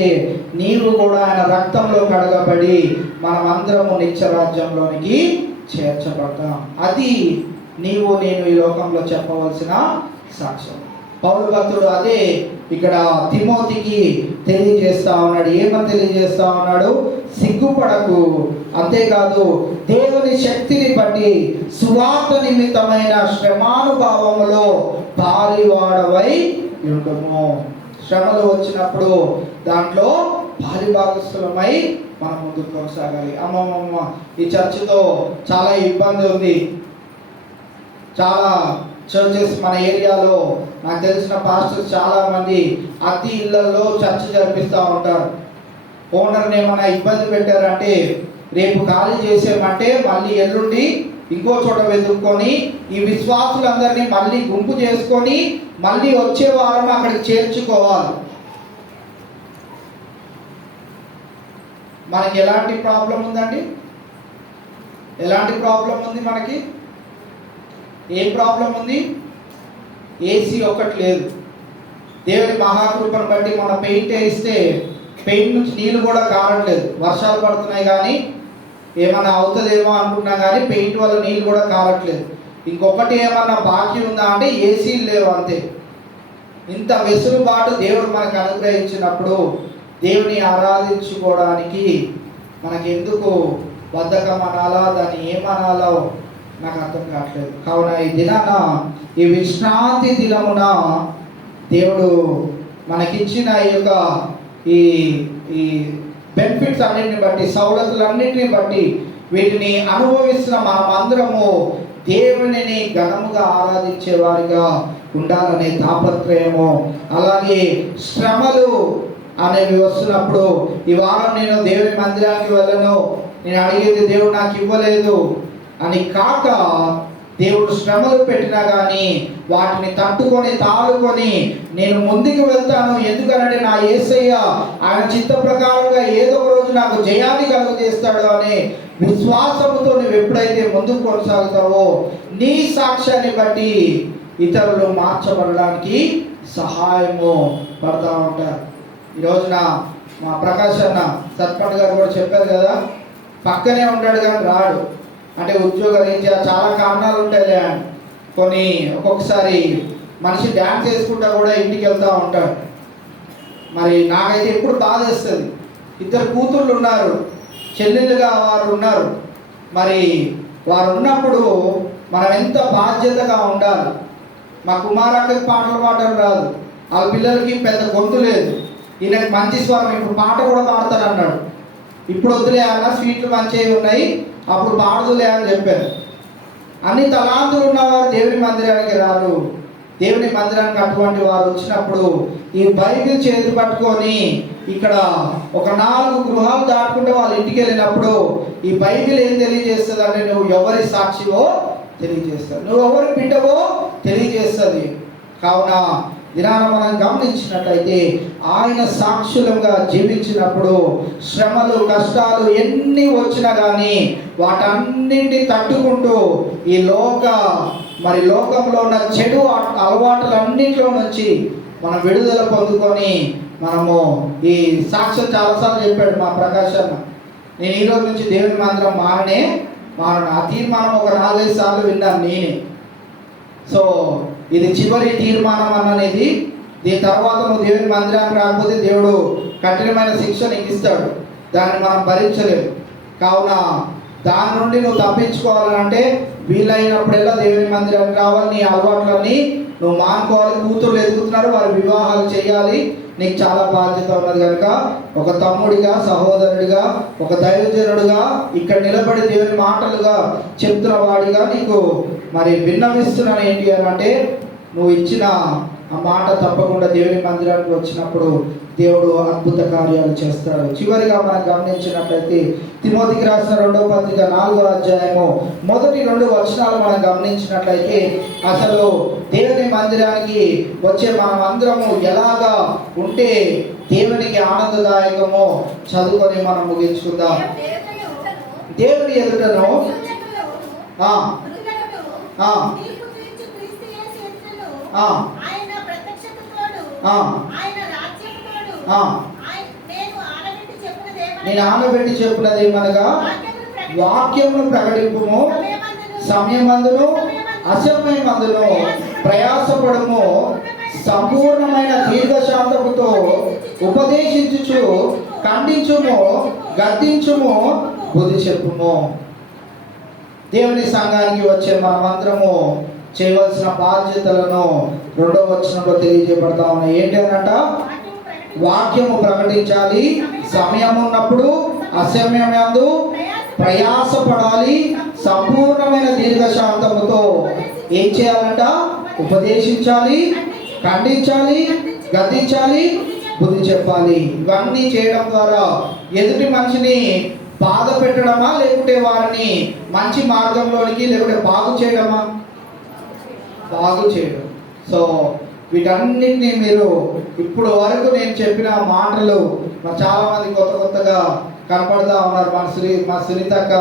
నీవు కూడా ఆయన రక్తంలో కడగబడి మనమందరము నిత్యరాజ్యంలోనికి చేర్చబడతాం. అది నీవు నేను ఈ లోకంలో చెప్పవలసిన సాక్ష్యం. పౌలు భక్తుడు అదే ఇక్కడ తిమోతికి తెలియజేస్తా ఉన్నాడు. ఏమని తెలియజేస్తా ఉన్నాడు? సిగ్గుపడకు. అంతేకాదు, దేవుని శక్తిని బట్టి సువార్త నిమిత్తమైన శ్రమానుభావములో పాలివాడవై ఉండుము. శ్రమలు వచ్చినప్పుడు దాంట్లో పాలిభాగస్థులమై మనం ముందుకు కొనసాగాలి. అమ్మమ్మ, ఈ చర్చితో చాలా ఇబ్బంది ఉంది. చాలా చర్చెస్ మన ఏరియాలో నాకు తెలిసిన పాస్టర్స్ చాలా మంది అతి ఇళ్లలో చర్చ్ జరిపిస్తూ ఉంటారు. ఓనర్ని ఏమైనా ఇబ్బంది పెట్టారంటే రేపు ఖాళీ చేసేమంటే మళ్ళీ ఎల్లుండి ఇంకో చోట వెతుక్కొని ఈ విశ్వాసులందరినీ మళ్ళీ గుంపు చేసుకొని మళ్ళీ వచ్చే వారం అక్కడికి చేర్చుకోవాలి. మనకి ఎలాంటి ప్రాబ్లం ఉందండి? ఎలాంటి ప్రాబ్లం ఉంది మనకి? ఏం ప్రాబ్లం ఉంది? ఏసీ ఒక్కటి లేదు. దేవుని మహాకృపను బట్టి మనం పెయింట్ వేస్తే పెయింట్ నుంచి నీళ్ళు కూడా కారట్లేదు. వర్షాలు పడుతున్నాయి కానీ ఏమన్నా అవుతుందేమో అనుకున్నా కానీ పెయింట్ వల్ల నీళ్ళు కూడా కారట్లేదు. ఇంకొకటి ఏమన్నా బాకీ ఉందా అంటే ఏసీలు లేవు, అంతే. ఇంత వెసులుబాటు దేవుడు మనకు అనుగ్రహించినప్పుడు దేవుని ఆరాధించుకోవడానికి మనకి ఎందుకు బద్ధకం అనాలా, దాన్ని ఏమనాలో నాకు అర్థం కావట్లేదు. కావున ఈ దినాన, ఈ విశ్రాంతి దినమున దేవుడు మనకిచ్చిన ఈ యొక్క ఈ బెనిఫిట్స్ అన్నింటిని బట్టి, సౌలతులన్నింటిని బట్టి, వీటిని అనుభవిస్తున్న మనమందరము దేవునిని ఘనముగా ఆరాధించే వారిగా ఉండాలనే తాపత్రయము. అలాగే శ్రమలు అనేవి వస్తున్నప్పుడు, ఈ వారం నేను దేవుని మందిరానికి వెళ్ళను, నేను అడిగేది దేవుడు నాకు ఇవ్వలేదు అని కాక, దేవుడు శ్రమలు పెట్టినా కానీ వాటిని తట్టుకొని తాళుకొని నేను ముందుకు వెళ్తాను. ఎందుకనంటే నా యేసయ్య ఆయన చిత్త ప్రకారంగా ఏదో ఒక రోజు నాకు జయాన్ని కలుగజేస్తాడు అనే విశ్వాసముతో నువ్వు ఎప్పుడైతే ముందుకు కొనసాగుతావో నీ సాక్ష్యాన్ని బట్టి ఇతరులు మార్చబడడానికి సహాయము పడతా ఉంటారు. ఈ రోజున మా ప్రకాష్ అన్న సత్పండ్ గారు కూడా చెప్పారు కదా, పక్కనే ఉంటాడు కానీ రాడు. అంటే ఉద్యోగరీత్యా చాలా కారణాలు ఉంటాయిలే అని. కొన్ని ఒక్కొక్కసారి మనిషి డ్యాన్స్ వేసుకుంటా కూడా ఇంటికి వెళ్తూ ఉంటాడు. మరి నాకైతే ఎప్పుడు బాధ వేస్తుంది. 2 కూతుళ్ళు ఉన్నారు, చెల్లెళ్ళుగా వారు ఉన్నారు. మరి వారు ఉన్నప్పుడు మనం ఎంత బాధ్యతగా ఉండాలి. మా కుమారక్కకి పాటలు పాడడం రాదు, వాళ్ళ పిల్లలకి పెద్ద గొంతు లేదు, ఈయనకి మంచి స్వరం, ఇప్పుడు పాట కూడా పాడతాను అన్నాడు. ఇప్పుడు వద్దులే అన్న, స్వీట్లు మంచివి ఉన్నాయి, అప్పుడు పాడదులే అని చెప్పారు. అన్ని తలాంతులు ఉన్నవారు దేవుని మందిరానికి రారు. దేవుని మందిరానికి అటువంటి వారు వచ్చినప్పుడు ఈ బైబిల్ చేతి పట్టుకొని ఇక్కడ ఒక 4 గృహాలు దాటుకుంటే వాళ్ళ ఇంటికి వెళ్ళినప్పుడు ఈ బైబిల్ ఏం తెలియజేస్తుంది అంటే, నువ్వు ఎవరి సాక్షివో తెలియజేస్తుంది, నువ్వు ఎవరి బిడ్డవో తెలియజేస్తుంది. కావున దినాన మనం గమనించినట్లయితే ఆయన సాక్షులంగా జీవించినప్పుడు శ్రమలు కష్టాలు ఎన్ని వచ్చినా కానీ వాటన్నింటినీ తట్టుకుంటూ ఈ లోకంలో ఉన్న చెడు అలవాట్లన్నింటిలో నుంచి మనం విడుదల పొందుకొని మనము ఈ సాక్ష్యం చాలాసార్లు చెప్పాడు మా ప్రకాశ్ అన్న. నేను ఈరోజు నుంచి దేవుని మందిరం మారను. ఆ తీర్మానం ఒక 4-5 సార్లు విన్నాను నేనే. సో ఇది చివరి తీర్మానం అన్నది. దీని తర్వాత నువ్వు దేవుని మందిరానికి రాకపోతే దేవుడు కఠినమైన శిక్ష నీకు ఇస్తాడు, దాన్ని మనం భరించలేము. కావున దాని నుండి నువ్వు తప్పించుకోవాలంటే వీలైనప్పుడల్లా దేవుని మందిరానికి రావాలి. నీ అలవాట్లన్నీ నువ్వు మానుకోవాలి. కూతుర్లు ఎదుగుతున్నారు, వారి వివాహాలు చేయాలి, నీకు చాలా బాధ్యత ఉన్నది కనుక ఒక తమ్ముడిగా, సహోదరుడిగా, ఒక దైవజనుడిగా ఇక్కడ నిలబడి దేవుని మాటలుగా చెప్తున్న వాడిగా నీకు మరి విన్నవిస్తున్నాను. ఏంటి అని అంటే, నువ్వు ఇచ్చిన ఆ మాట తప్పకుండా దేవుని మందిరానికి వచ్చినప్పుడు దేవుడు అద్భుత కార్యాలు చేస్తాడు. చివరిగా మనం గమనించినట్లయితే తిమోతికి రాసిన 2వ పత్రిక 4వ అధ్యాయము మొదటి 2 వచనాలు మనం గమనించినట్లయితే అసలు దేవుని మందిరానికి వచ్చే మనం అందరము ఎలాగా ఉంటే దేవునికి ఆనందదాయకమో చదువుకొని మనం ముగించుకుందాం. దేవుని ఎదుటను నేను ఆనబెట్టి చెప్పినది ఏమనగా, వాక్యమును ప్రకటింపుము, సమయమందును అసమయమందును ప్రయాసపడము, సంపూర్ణమైన దీర్ఘశాంతముతో ఉపదేశించుచు ఖండించుము, గద్దించుము, బుద్ధి చెప్పుము. దేవుని సంఘానికి వచ్చే మనమందరము చేయవలసిన బాధ్యతలను 2వ వచనంలో తెలియజేయబడతా ఉన్నాయి. ఏంటి అనంట, వాక్యము ప్రకటించాలి, సమయం ఉన్నప్పుడు అసమయమందు ప్రయాసపడాలి, సంపూర్ణమైన దీర్ఘశాంతముతో ఏం చేయాలంట, ఉపదేశించాలి, ఖండించాలి, గద్దించాలి, బుద్ధి చెప్పాలి. ఇవన్నీ చేయడం ద్వారా ఎదుటి మనిషిని బాధ పెట్టడమా, లేకుంటే వారిని మంచి మార్గంలోనికి, లేకుంటే బాగు చేయడమా? బాగు చేయడం. సో వీటన్నిటినీ మీరు ఇప్పుడు వరకు నేను చెప్పిన మాటలు చాలా మంది కొత్తగా కనపడతా ఉన్నారు. మా సునీతక్క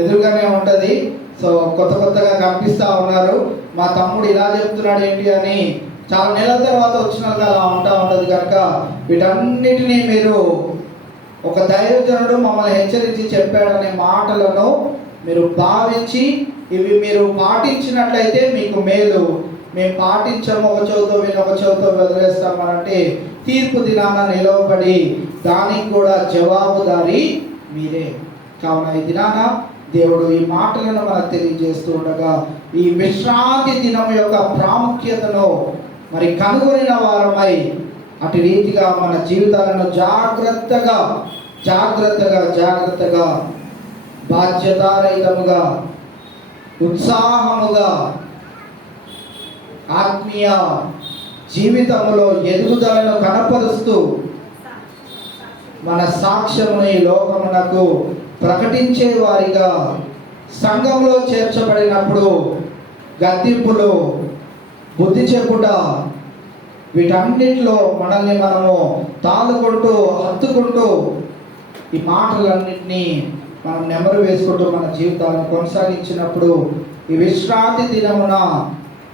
ఎదురుగానే ఉంటుంది. సో కొత్తగా కనిపిస్తూ ఉన్నారు. మా తమ్ముడు ఇలా చెప్తున్నాడు ఏంటి అని చాలా నెలల తర్వాత వచ్చినాక అలా ఉంటుంది కనుక వీటన్నిటినీ మీరు ఒక దైవజనుడు మమ్మల్ని హెచ్చరించి చెప్పాడనే మాటలను మీరు భావించి ఇవి మీరు పాటించినట్లయితే మీకు మేలు. మేము పాటించము, ఒక చెవితో విని ఒక చెవితో వదిలేస్తామనంటే తీర్పు దినాన నిలవబడి దానికి కూడా జవాబుదారి మీరే. కావున ఈ దినాన దేవుడు ఈ మాటలను మనకు తెలియజేస్తూ ఉండగా ఈ విశ్రాంతి దినం యొక్క ప్రాముఖ్యతను మరి కనుగొనిన వారమై అటు రీతిగా మన జీవితాలను జాగ్రత్తగా బాధ్యతారహితముగా ఉత్సాహముగా ఆత్మీయ జీవితంలో ఎదుగుదలను కనపరుస్తూ మన సాక్ష్యమును ఈ లోకమునకు ప్రకటించే వారిగా సంఘంలో చేర్చబడినప్పుడు గద్దింపులు, బుద్ధి చెప్పుట, వీటన్నిటిలో మనల్ని మనము తాలుకుంటూ హత్తుకుంటూ ఈ మాటలన్నింటినీ మనం నెమరు వేసుకుంటూ మన జీవితాలను కొనసాగించినప్పుడు ఈ విశ్రాంతి దినమున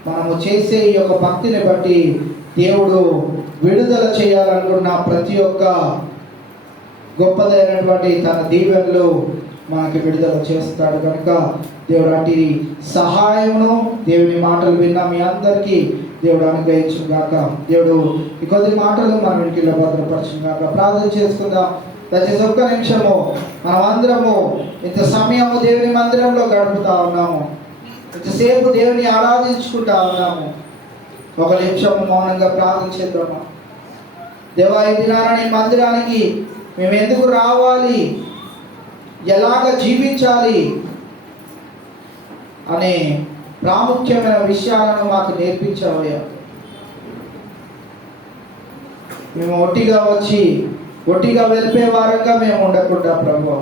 మనము చేసే ఈ యొక్క భక్తిని బట్టి దేవుడు విడుదల చేయాలనుకున్న ప్రతి ఒక్క గొప్పదైనటువంటి తన దీవెనలు మనకి విడుదల చేస్తాడు కనుక దేవుడు అటు సహాయమును దేవుని మాటలు విన్న మీ అందరికీ దేవుడు అనుగ్రహించు గాక. దేవుడు ఈ కొద్ది మాటలు మన ఇంటిలో భద్రపరచును గాక. ప్రార్థన చేసుకుందాం. దయచేసి ఒక్క నిమిషము మనం అందరము ఇంత సమయము దేవుని మందిరంలో గడుపుతా ఉన్నాము, ఇంతసేపు దేవుని ఆరాధించుకుంటా ఉన్నాము. ఒక నిమిషము మౌనంగా ప్రార్థన చేద్దాము. దేవా, ఈ దినాన నీ మందిరానికి మేము ఎందుకు రావాలి, ఎలాగ జీవించాలి అనే ప్రాముఖ్యమైన విషయాలను మాకు నేర్పించావయ్యా. మేము ఒట్టిగా వచ్చి ఒట్టిగా వెళ్ళిపోయే వారంగా మేము ఉండకుండా ప్రభు,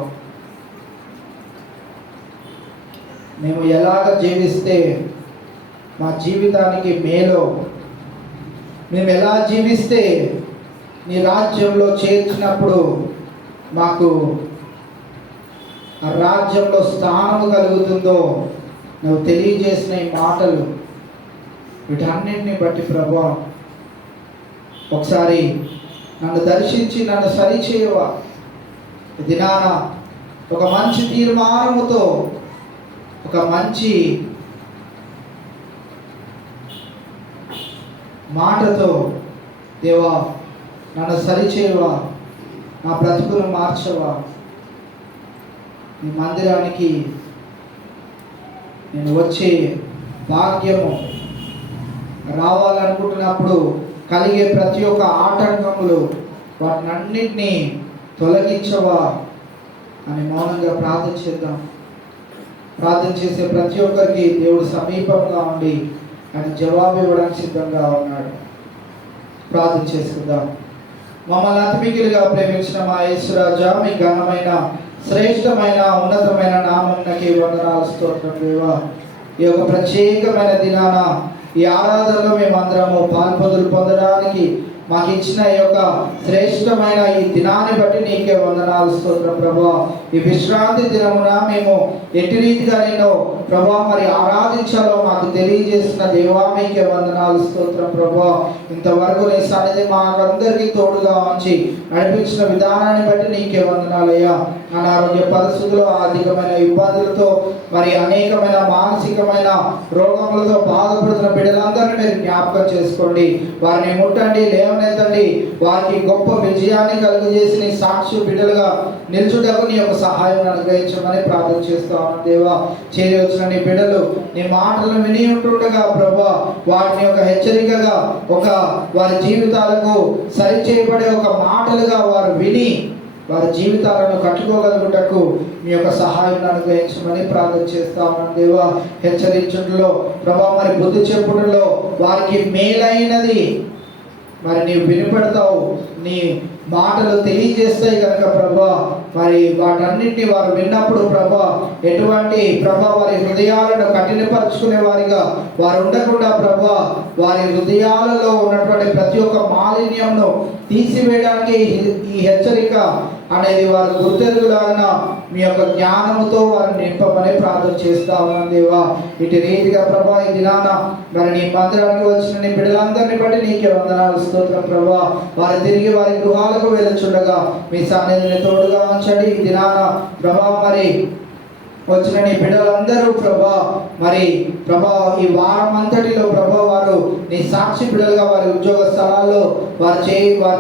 మేము ఎలాగ జీవిస్తే మా జీవితానికి మేలో, మేము ఎలా జీవిస్తే నీ రాజ్యంలో చేర్చినప్పుడు మాకు ఆ రాజ్యంలో స్థానము కలుగుతుందో నువ్వు తెలియజేసిన ఈ మాటలు, వీటన్నింటిని బట్టి ప్రభువా ఒకసారి నన్ను దర్శించి నన్ను సరిచేయవా. దినాన ఒక మంచి తీర్మానముతో, ఒక మంచి మాటతో దేవా నన్ను సరిచేయవా, నా బ్రతుకును మార్చవా. ఈ మందిరానికి నేను వచ్చే భాగ్యము రావాలనుకుంటున్నప్పుడు కలిగే ప్రతి ఒక్క ఆటంకములు వాటినన్నింటినీ తొలగించవా అని మౌనంగా ప్రార్థన చేద్దాం. ప్రార్థన చేసే ప్రతి ఒక్కరికి దేవుడు సమీపంగా ఉండి ఆయన జవాబు ఇవ్వడానికి సిద్ధంగా ఉన్నాడు. ప్రార్థన చేసుకుందాం. మమ్మల్ని అతిమిగిలిగా ప్రేమించిన మా యేసురాజా, మీ ఘనమైన శ్రేష్టమైన ఉన్నతమైన నామమునకి వందనాలు, స్తోత్రం దేవా. ఈ యొక్క ప్రత్యేకమైన దినాన ఈ ఆరాధనలో మేమందరము పొందడానికి మాకు ఇచ్చిన ఈ యొక్క శ్రేష్టమైన ఈ దినాన్ని బట్టి నీకే వందనాలు, స్తోత్రం ప్రభువా. ఈ విశ్రాంతి దినమున మేము ఎట్టి రీతిగా నేను ప్రభువా మరి ఆరాధించాలో మాకు తెలియజేసిన దేవా మీకే వందనాలు, స్తోత్రం ప్రభువా. ఇంతవరకు నీ సన్నిధి మాకందరికీ తోడుగా ఉంచి నడిపించిన విధానాన్ని బట్టి నీకే వందనాలయ్యా. అనారోగ్య పరిస్థితులు, ఆర్థికమైన ఇబ్బందులతో మరి అనేకమైన మానసికమైన రోగములతో బాధపడుతున్న బిడ్డలందరినీ మీరు జ్ఞాపకం చేసుకోండి. వారిని ముట్టండి, లేవనెత్తండి. వారికి గొప్ప విజయాన్ని కలుగజేసి నీ సాక్షి బిడ్డలుగా నిల్చుటకు నీ యొక్క సహాయం అనుగ్రహించమని ప్రార్థన చేస్తాను దేవా. చేరి వచ్చిన నీ బిడ్డలు నీ మాటలను విని ఉంటుండగా ప్రభువా, వాటిని ఒక హెచ్చరికగా, ఒక వారి జీవితాలకు సరిచేయబడే ఒక మాటలుగా వారు విని వారి జీవితాలను కట్టుకోగలుగుటకు మీ యొక్క సహాయం అనుగ్రహించమని ప్రార్థన చేస్తాము దేవా. హెచ్చరించుటలో ప్రభా మరి బుద్ధి చెప్పుటలో వారికి మేలైనది మరి నీవు వినిపెడతావు, నీ మాటలు తెలియజేస్తాయి కనుక ప్రభా మరి వాటన్నిటిని వారు విన్నప్పుడు ప్రభా ఎటువంటి ప్రభా వారి హృదయాలను కఠినపరుచుకునే వారిగా వారు ఉండకుండా ప్రభా వారి హృదయాలలో ఉన్నటువంటి ప్రతి ఒక్క మాలిన్యంను తీసివేయడానికి ఈ హెచ్చరిక అనేది వారు గుర్తెరుగులాగిన మీ యొక్క జ్ఞానముతో వారిని నింపమని ప్రార్థన చేస్తా ఉన్నాం దేవా. ఇటు రీతిగా ప్రభా ఈ దినాన మరి నీ మందిరానికి వచ్చిన నీ బిడ్డలందరినీ బట్టి నీకే వందనాలు, స్తోత్రం ప్రభా. వారు తిరిగి వారి గృహాలకు వెళ్ళుచుండగా మీ సన్నిధిని తోడుగా ఉంచండి. ఈ దినాన ప్రభా మరి వచ్చిన నీ బిడ్డలందరూ ప్రభా మరి ప్రభా ఈ వారం అంతటిలో ప్రభా వారు నీ సాక్షి బిడ్డలుగా వారి ఉద్యోగ స్థలాల్లో వారు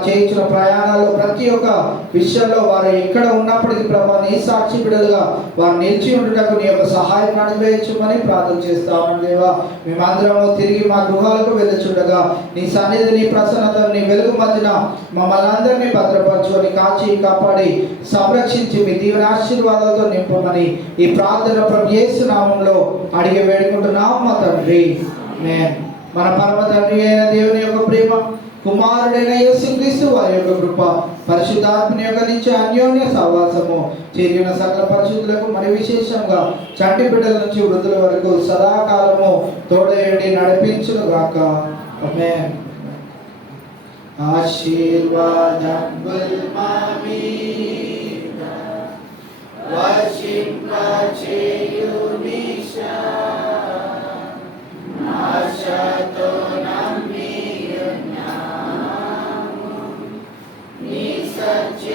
చేయించిన ప్రయాణాల్లో ప్రతి ఒక్క విషయంలో వారు ఎక్కడ ఉన్నప్పటికీ ప్రభా నీ సాక్షి బిడ్డలుగా వారు నిలిచి ఉండటకు నీ యొక్క సహాయం అనుగ్రహించమని ప్రార్థన చేస్తామని దేవా. మేమందరము తిరిగి మా గృహాలకు వెళ్ళుచుండగా నీ సన్నిధి, నీ ప్రసన్నత, నీ వెలుగు మధ్యన మమ్మల్ని అందరినీ భద్రపరచుకొని కాచి కాపాడి సంరక్షించి మీ దీవెన ఆశీర్వాదాలతో నింపమని ఈ ప్రార్థన ప్రభు యేసు నామములో అడిగి వేడుకుంటున్నాం మా తండ్రి. మన పరమ తండ్రి అయిన దేవుని యొక్క ప్రేమ, కుమారుడైన యేసుక్రీస్తు వారి యొక్క కృప, పరిశుద్ధాత్మని యొక్క నిత్య అన్యోన్య సహవాసము చేరిన సకల పరిశుద్ధులకు మరి విశేషంగా చంటి బిడ్డల నుంచి వృద్ధుల వరకు సదాకాలము తోడేయండి నడిపించును గాక. ఆమేన్. ఆశీర్వాదముల్ మామీద వర్షింపచేయునిషా ఆశతో నమ్మియున్నాము నీ సత్యవందనము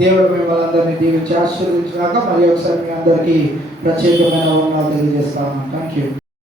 దేవుడు మిమ్మల్ని అందరినీ దీవించి ఆశీర్వదించాక మరి ఒకసారి మీ అందరికీ ప్రత్యేకమైన వందనాలు తెలియజేస్తాను. Thank you.